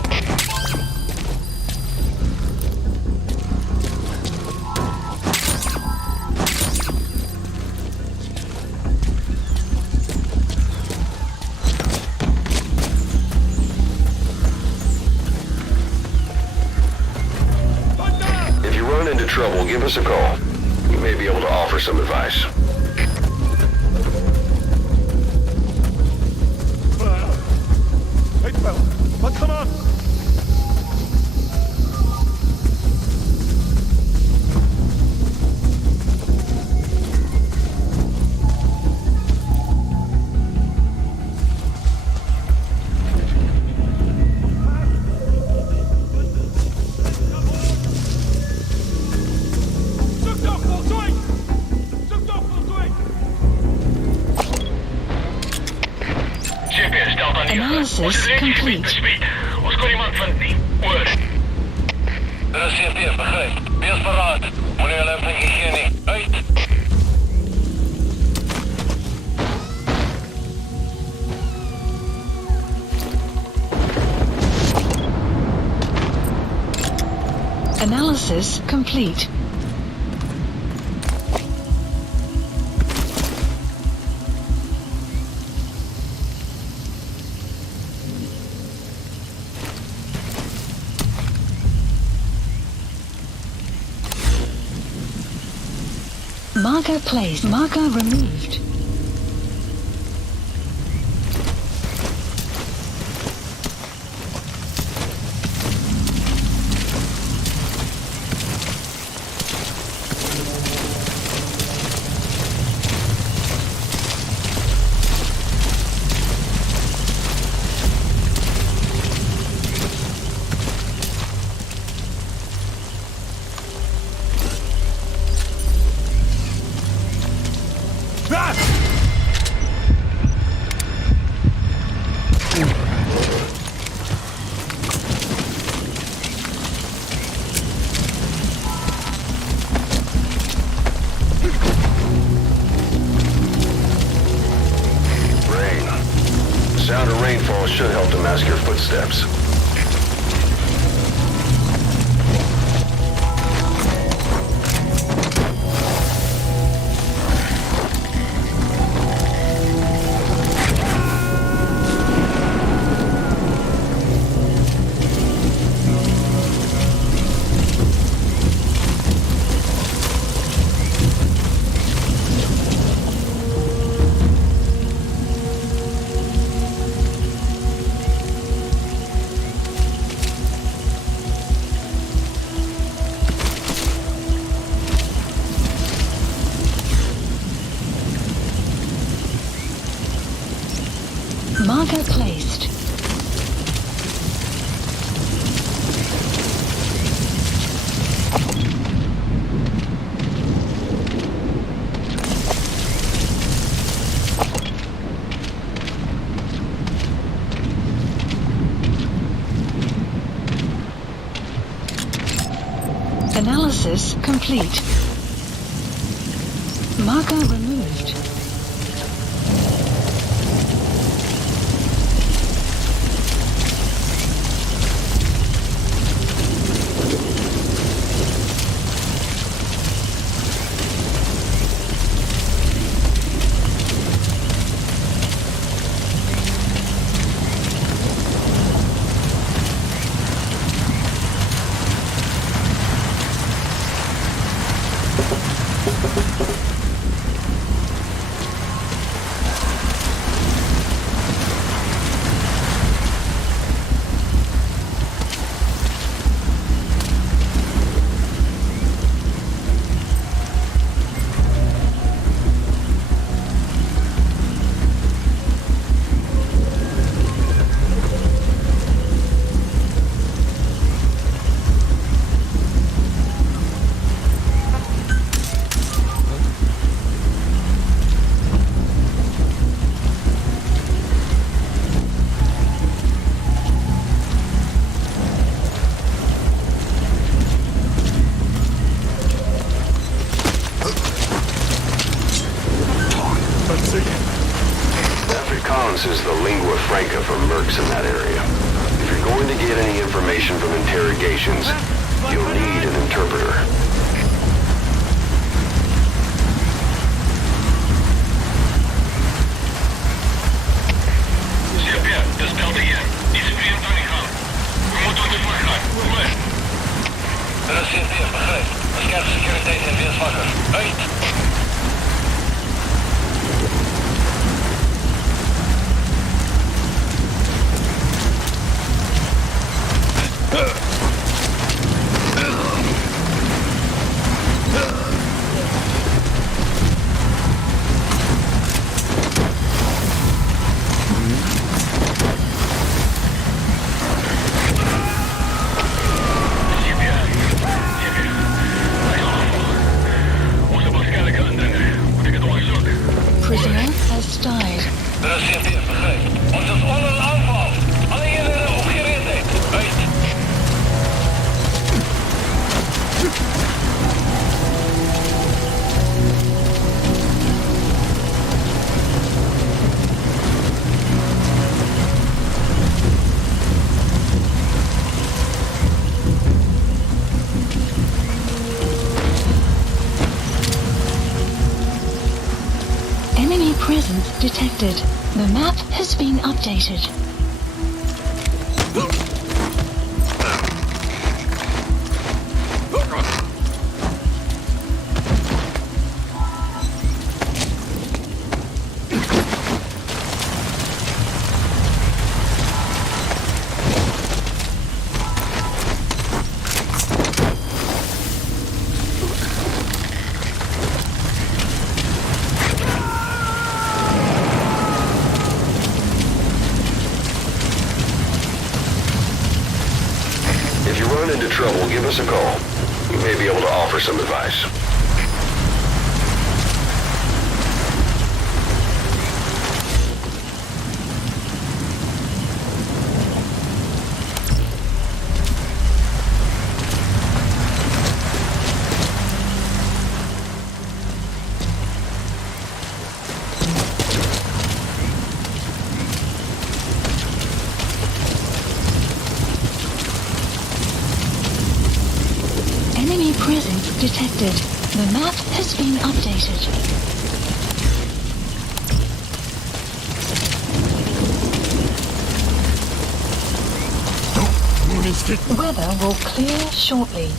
If you run into trouble, give us a call. We may be able to offer some advice. Hey, fella, wat gaan aan? Zoektocht voltooid! Zoektocht voltooid! Ship hier, stelt aan Analysis complete. Ons kon iemand vinden nie. Oor. Er is CFD, begrijp. Wees paraat. Moenie hulle implinkie gee nie. Uit. Analysis complete. Marker placed. Marker removed. Sound of rainfall should help to mask your footsteps. Marker placed. Analysis complete. Marker removed. pronounces the lingua franca for mercs in that area. If you're going to get any information from interrogations, you'll need an interpreter. ESP, dis Delta hier. Die is vreemd aan die gang. We moeten onderweg gaan. Oor. Dit is ESP, begrijp. Bescherm sekuriteit en wees wakker. Uit! Prisoner has died. Dit is ESP, begrijp. Ons is onder een aanval. Alle eenheden op gereedheid. Uit! Enemy presence detected. The map has been updated. If you run into trouble, give us a call. We may be able to offer some advice. Enemy presence detected. The map has been updated. Weather will clear shortly.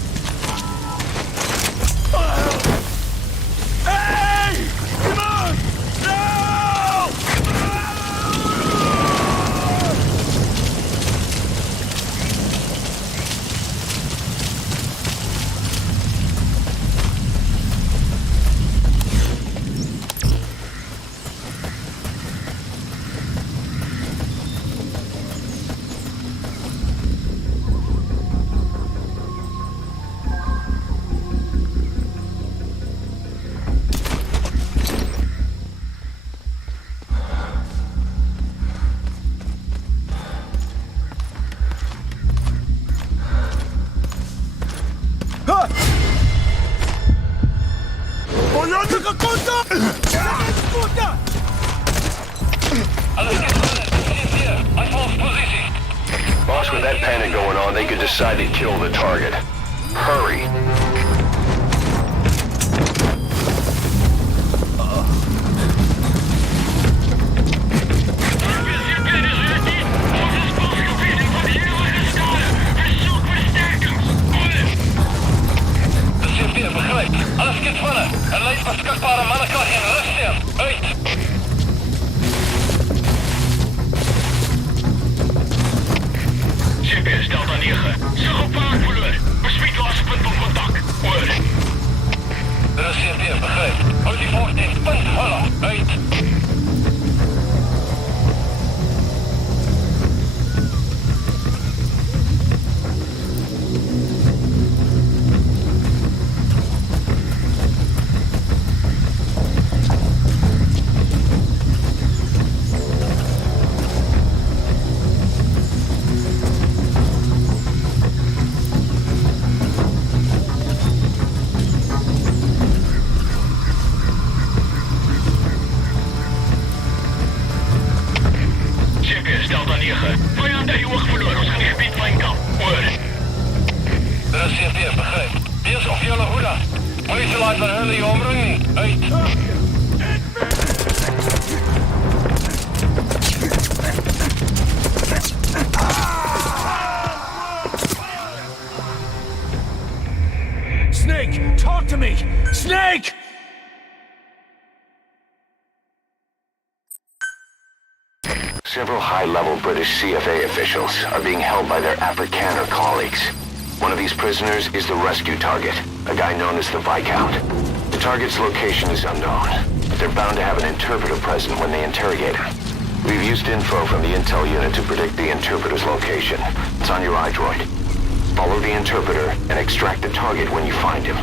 Boss, with that panic going on, they could decide to kill the target. Hurry. Begrijp. Alles kind vallen. Er lijkt beschikbare mannenkracht in rust. Uit! GPS Delta 9. Zeg op waakverloor. Bespreek laatste punt van contact. Hallo CFD, begrijp. Wees op jullie hoede. Moet je te laat van hulle je omring nie. Uit. Snake, talk to me! Snake! Several high-level British CFA officials are being held by their Afrikaner colleagues. One of these prisoners is the rescue target, a guy known as the Viscount. The target's location is unknown, but they're bound to have an interpreter present when they interrogate him. We've used info from the intel unit to predict the interpreter's location. It's on your iDroid. Follow the interpreter and extract the target when you find him.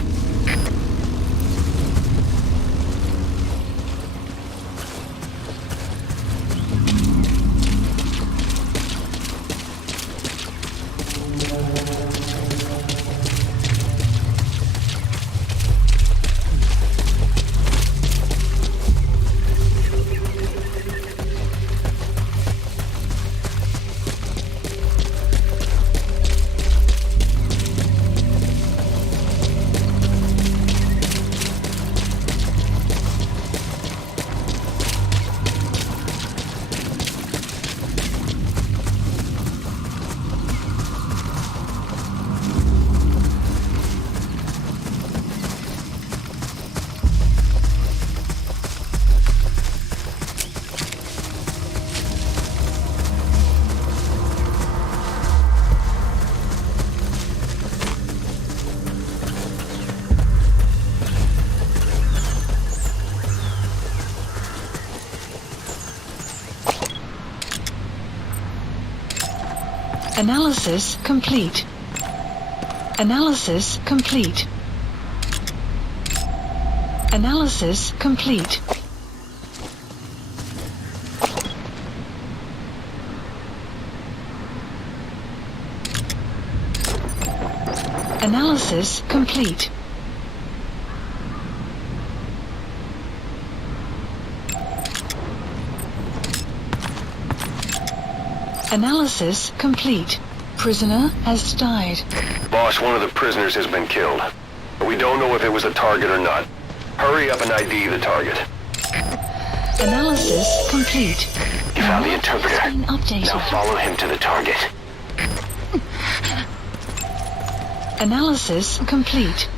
Analysis complete. Analysis complete. Analysis complete. Analysis complete. Analysis complete. Prisoner has died. Boss, one of the prisoners has been killed. But we don't know if it was a target or not. Hurry up and ID the target. Analysis complete. You found the interpreter. Screen updated. Now follow him to the target. Analysis complete.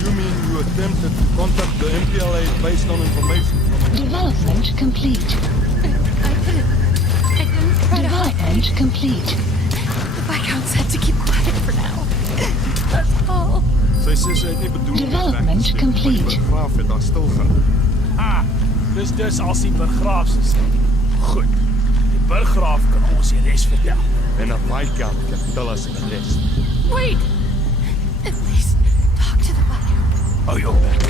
You mean you attempted to contact the MPLA based on information from... Development complete. I didn't try to hide. Development complete. The Viscount said to keep quiet for now. That's all. Sy sê sy het nie bedoel om Development weg te steek, complete. maar die begraaf het daar stilgehou. Ah, dus als die burggraaf se stem. Goed. Die burggraaf kan ons die res vertel. En 'n Viscount kan tell us the rest. Wait! At least talk to the Viscount. Hou jou bek.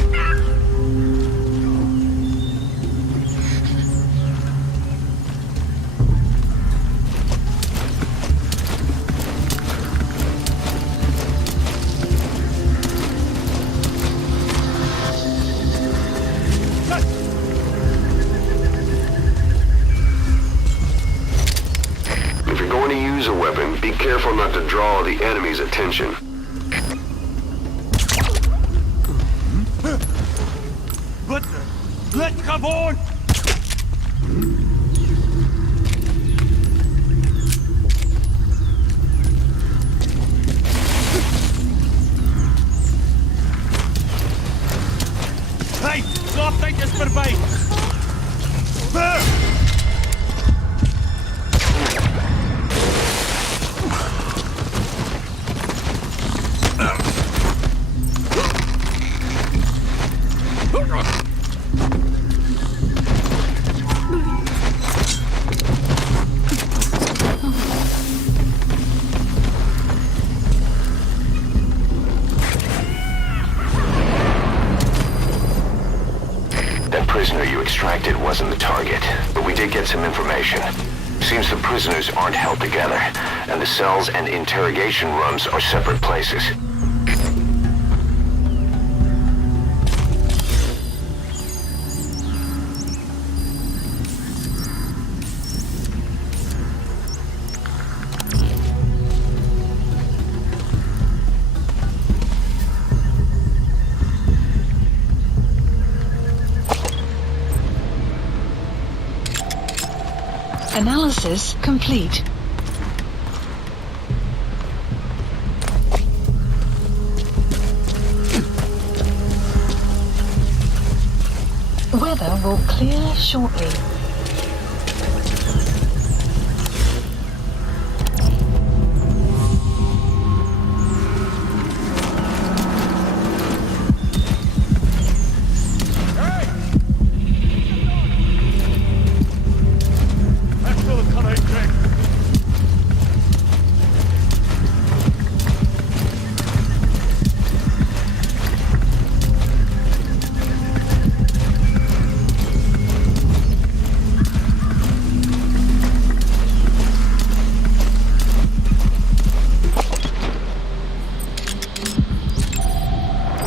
If you're going to use a weapon, be careful not to draw the enemy's attention. Wat? Let gewoon! Hey, slaaptyd is verby. prisoner you extracted wasn't the target, but we did get some information. Seems the prisoners aren't held together, and the cells and interrogation rooms are separate places. Analysis complete. Weather will clear shortly.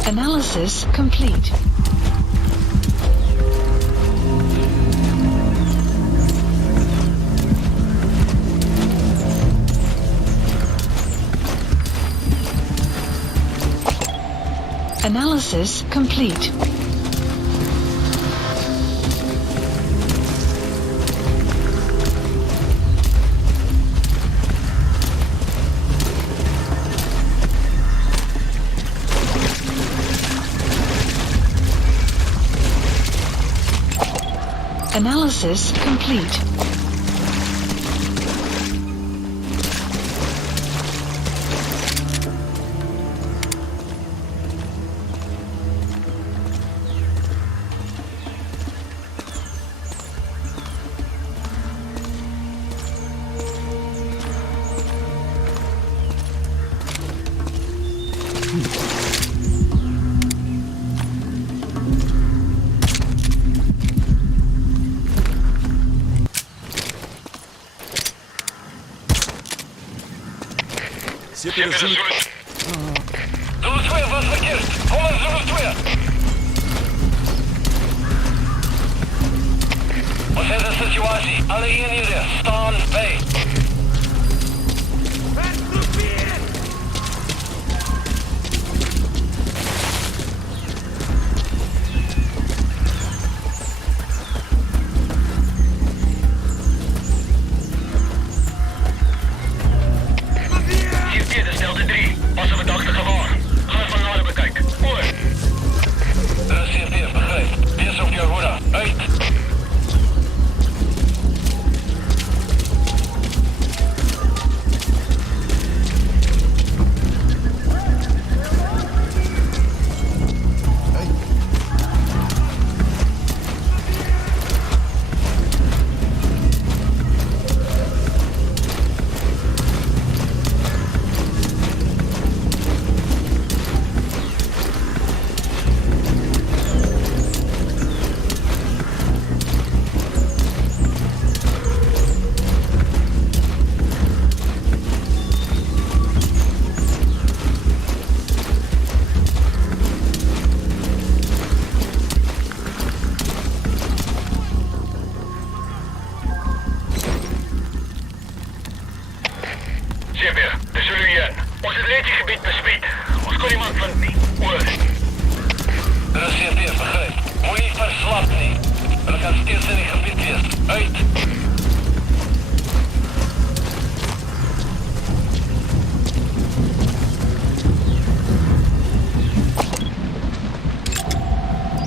Analysis complete. Analysis complete. Analysis complete. Zeker de Zulu. Zulu 2 was verkeerd. Holland Zulu 2. Wat is de situatie? Alle eenheden staan bij.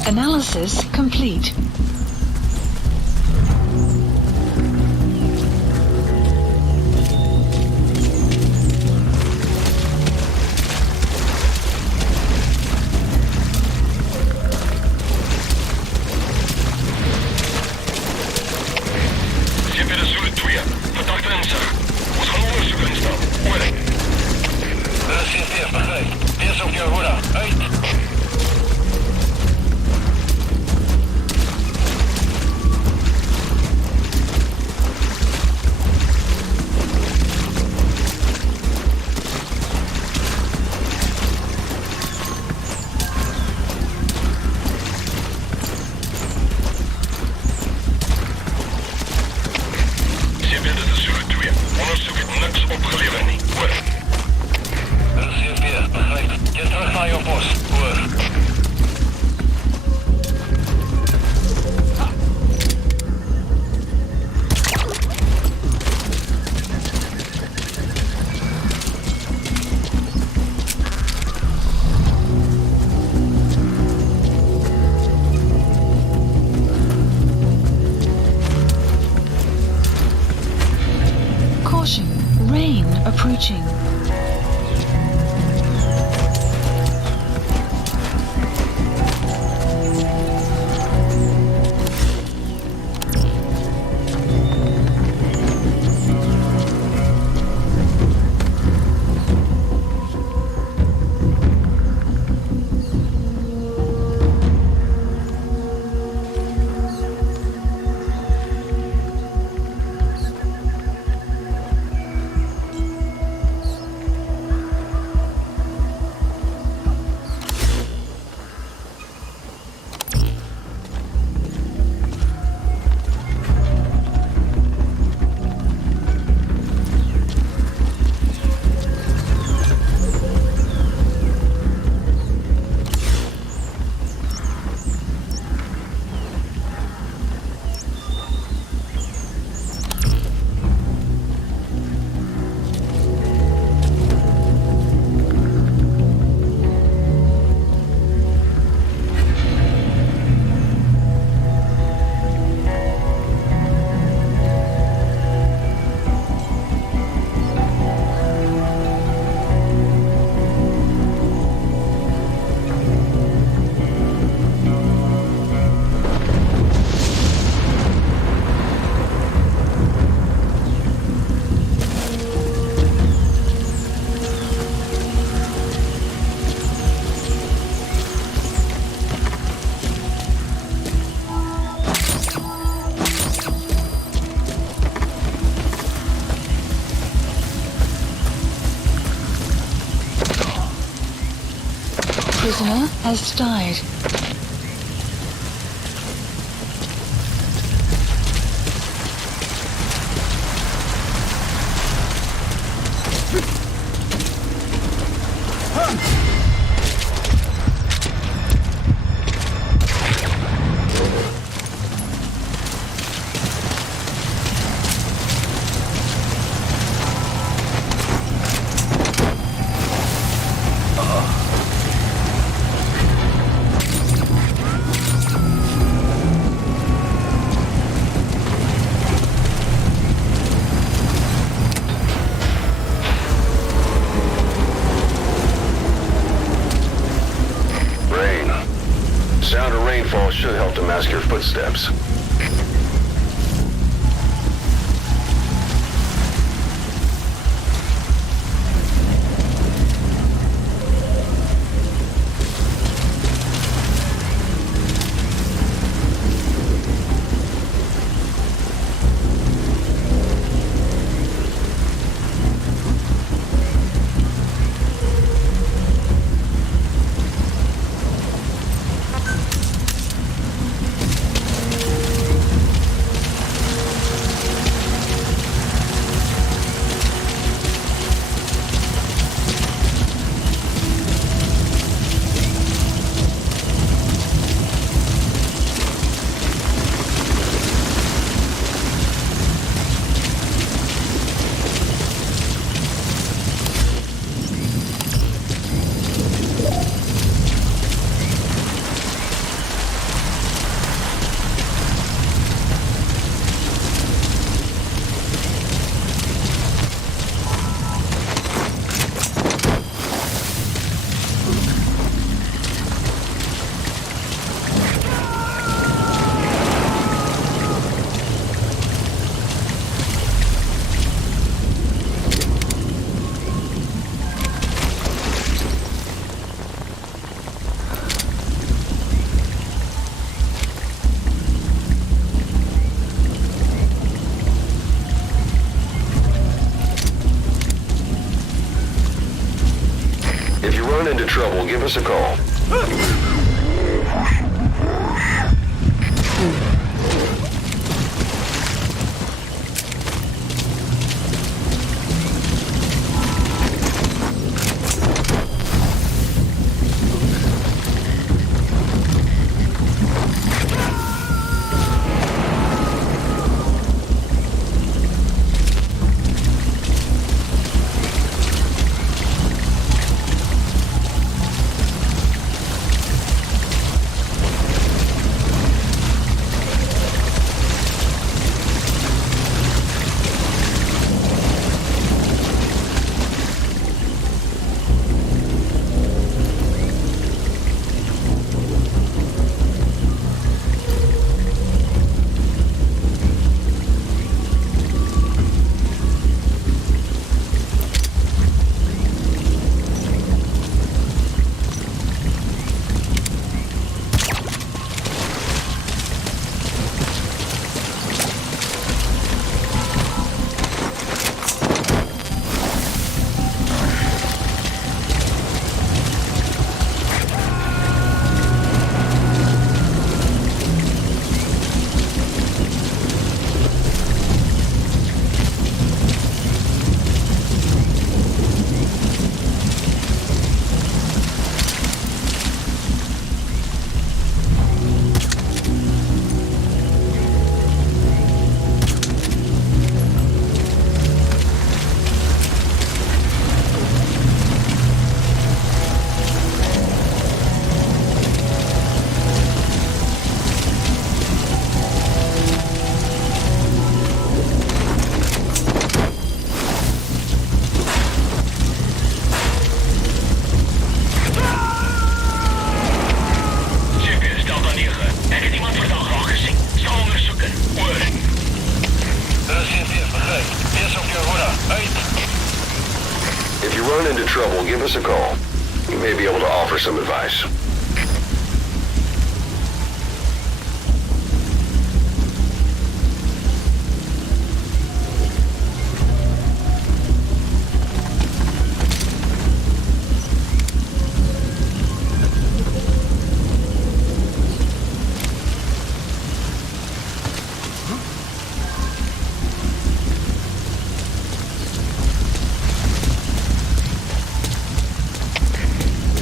Analysis complete. approaching. Prisoner has died. Sound of rainfall should help to mask your footsteps. If you run into trouble, give us a call. trouble, give us a call. We may be able to offer some advice.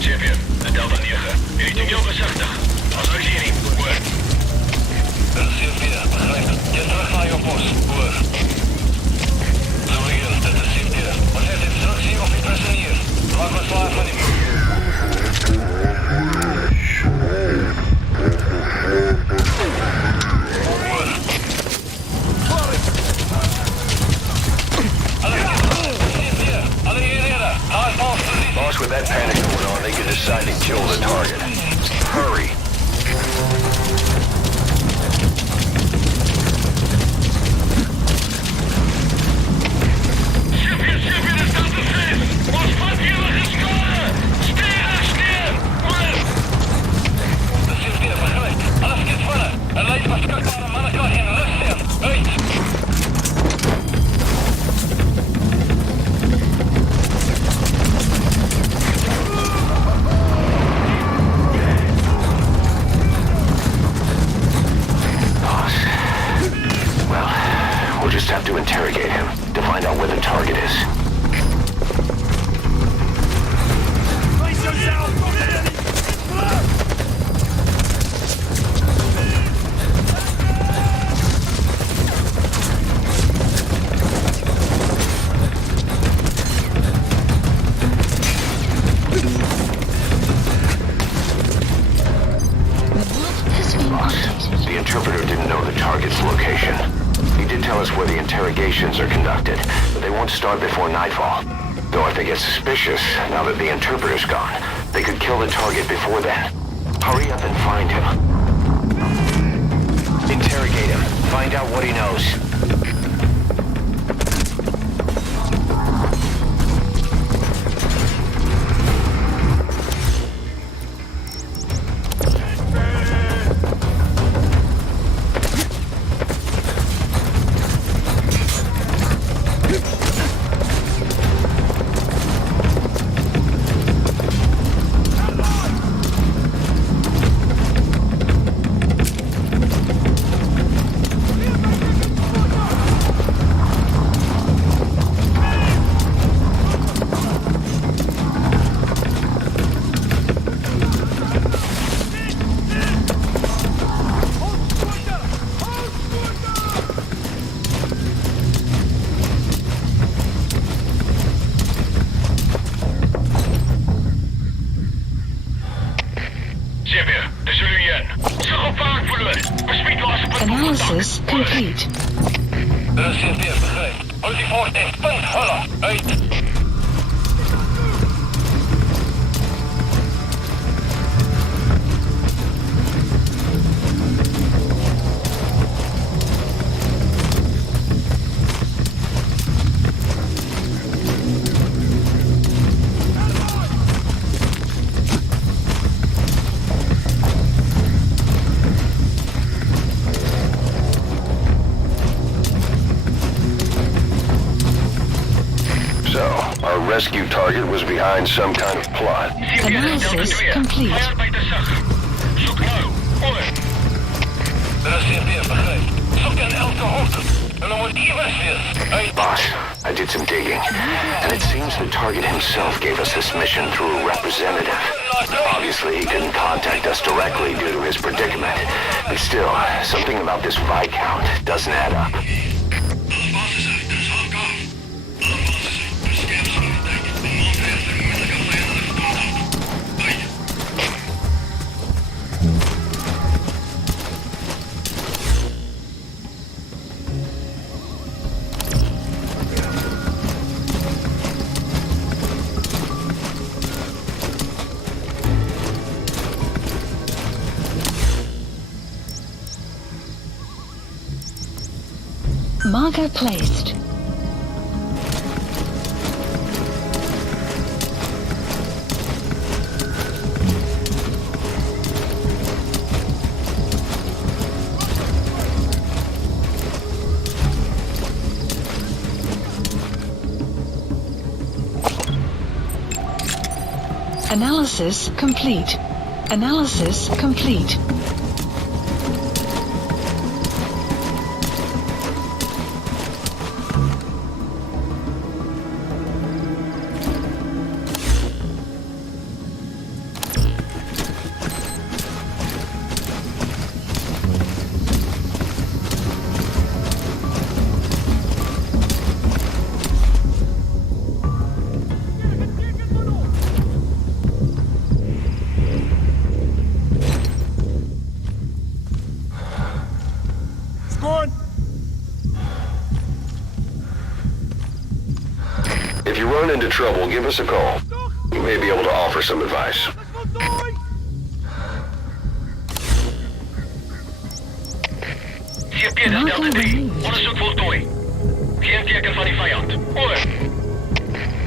Champion, de Delta 9. Jullie heel voorzichtig. Als uitziening, hoor. Dat is CFD, begrijp. Get terug naar je post, hoor. Zo hier, dit is CFD. Wat heeft instructie of impressionier? Maak me zwaar van die boek. Hoor. Boss, with that panic going on, they could decide to kill the target. Hurry. Champion, is dat de feest? Was van jullie geschoren? Steer! Hoor! De CFD, begrijp. Alles gaat vallen. Een lijst van beschikbare mannen kan geen rust zijn. Uit! We'll just have to interrogate him to find out where the target is. Place yourself! The interpreter didn't know the target's location. He did tell us where the interrogations are conducted, but they won't start before nightfall. Though if they get suspicious, now that the interpreter's gone, they could kill the target before then. Hurry up and find him. Interrogate him. Find out what he knows. Analysis complete. Er is CFD, begrijp. Houd die voort dicht. Punt, hulla. Uit. Rescue target was behind some kind of plot. Analysis complete. Zoek nou, hoor. Er is CFD, begrijp. Zoek in elke hoogte. En dan moet iemand weer. Boss, I did some digging, and it seems the target himself gave us this mission through a representative. Obviously, he couldn't contact us directly due to his predicament, but still, something about this Viscount doesn't add up. Marker placed. Analysis complete. Analysis complete. If you run into trouble, give us a call. We may be able to offer some advice. CP, dis Delta 3. Onderzoek voltooi. Geen teken van die vijand. Oor.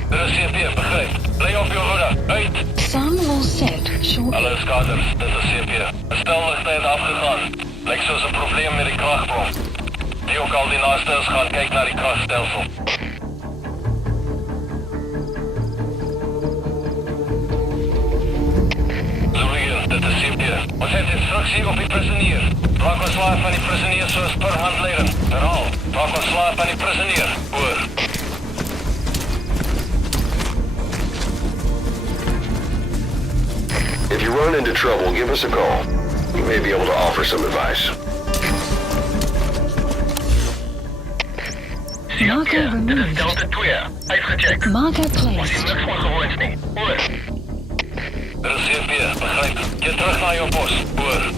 Dit is CP, begrijp. Bly op jou hoede. Uit. Sun will set shortly. Hallo skaders, dit is CP. Een stelligheid afgegaan. Lijkt soos een probleem met die krachtbron. Die ook al die naaste is gaan kyk naar die krachtstelsel. Dit is CP. Ons heeft instructie op die prisonier. Raak ontslaaf van die prisonier soos per handleiding. Herhaal. Raak ontslaaf van die prisonier. Oor. If you run into trouble, give us a call. We may be able to offer some advice. Marker Dit is removed. Delta 2. Uitgecheckt. Marker Ons is placed. niks ongewoons nie. Oor. Dit is CP. Begrijp. Keer terug naar jou post. Oor.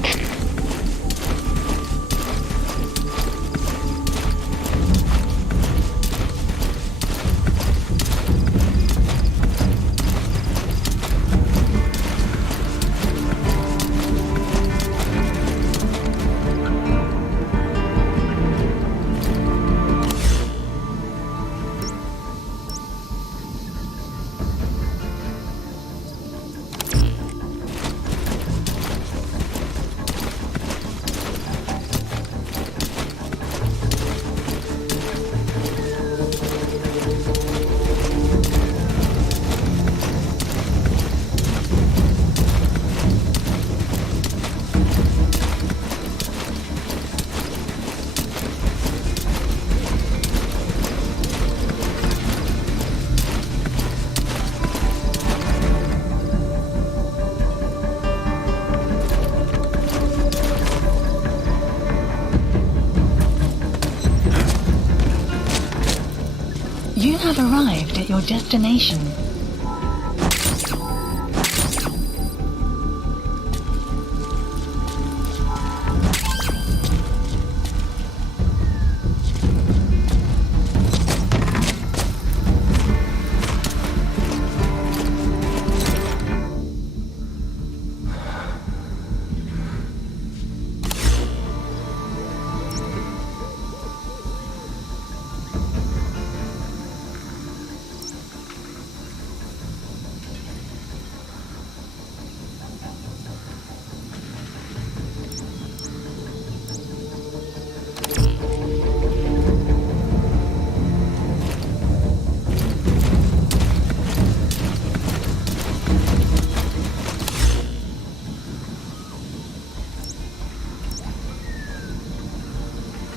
You have arrived at your destination.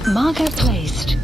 Marker placed.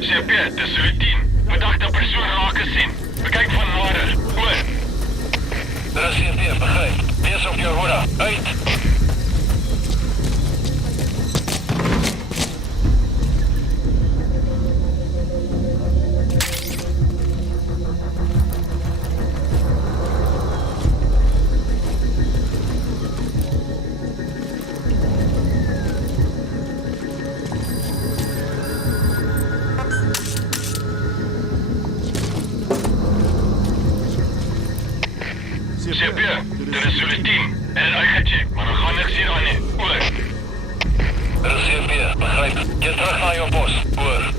CP, dis routine. Verdachte persoon raak gesien. Bekijk van nader. Oor. Dit is CP, begrijp. Wees op jou hoede. Uit. CP, dit is Zulu 10. En uitgecheck, maar er gaan niks hier aan nie. Oor. Dit is CP, begryp. Keer terug na jou pos. Oor.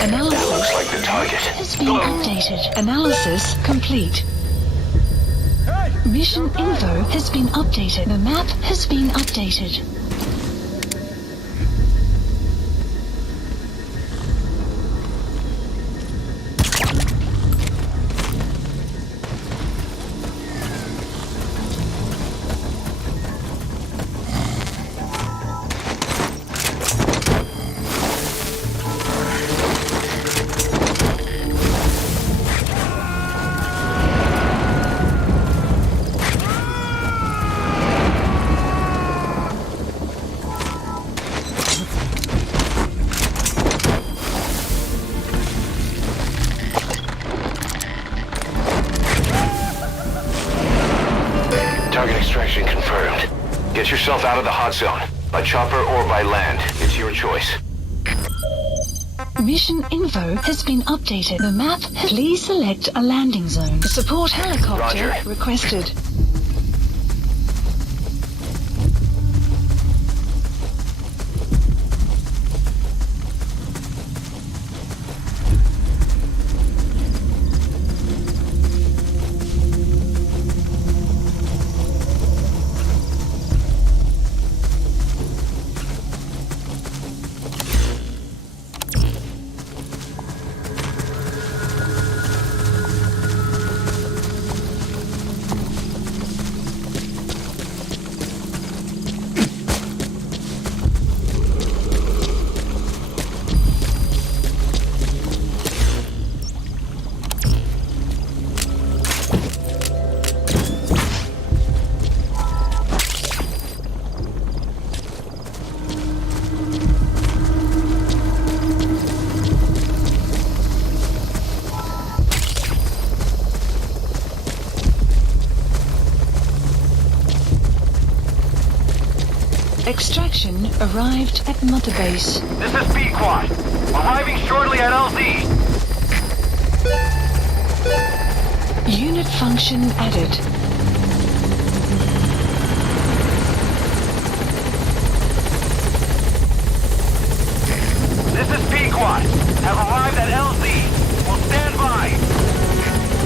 Analysis Looks like the target. has been updated. Analysis complete. Mission info has been updated. The map has been updated. Target extraction confirmed. Get yourself out of the hot zone. By chopper or by land. It's your choice. Mission info has been updated. The map. Please select a landing zone. Support helicopter Roger. requested. Extraction arrived at Mother Base. This is B-Quad. Arriving shortly at LZ. Unit function added. This is B-Quad. Have arrived at LZ. Will stand by.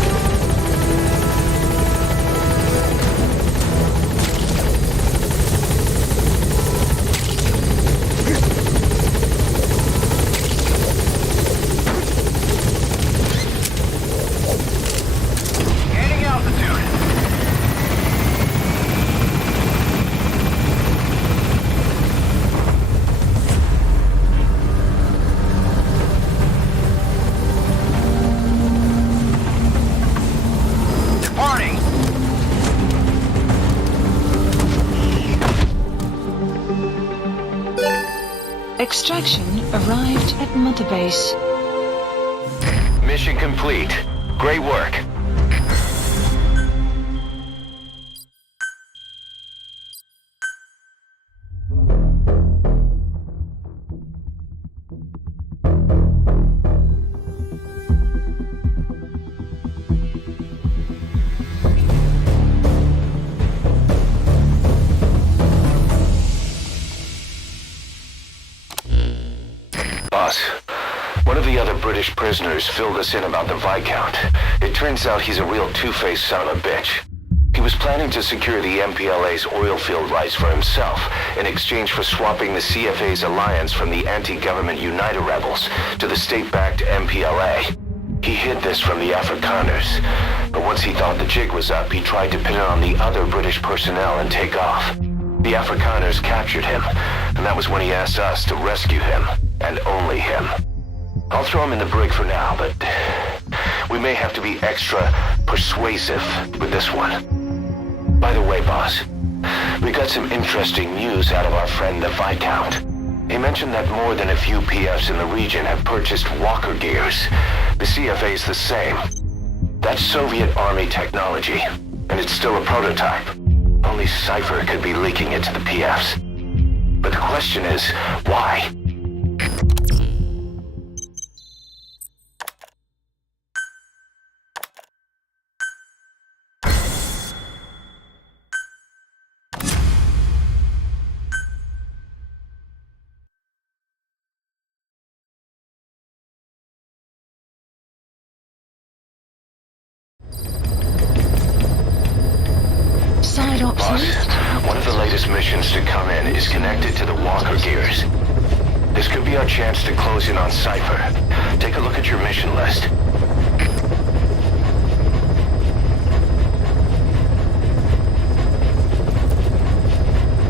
Gaining altitude. Departing. Extraction arrived at Mother Base. Mission complete. Great work. British prisoners filled us in about the Viscount. It turns out he's a real two-faced son of a bitch. He was planning to secure the MPLA's oil field rights for himself in exchange for swapping the CFA's alliance from the anti-government United rebels to the state-backed MPLA. He hid this from the Afrikaners, but once he thought the jig was up, he tried to pin it on the other British personnel and take off. The Afrikaners captured him, and that was when he asked us to rescue him, and only him. I'll throw him in the brig for now, but we may have to be extra persuasive with this one. By the way, boss, we got some interesting news out of our friend the Viscount. He mentioned that more than a few PFs in the region have purchased walker gears. The CFA's the same. That's Soviet Army technology, and it's still a prototype. Only Cypher could be leaking it to the PFs. But the question is, why? Side ops Boss, list. one of the latest missions to come in is connected to the walker gears. This could be our chance to close in on Cypher. Take a look at your mission list.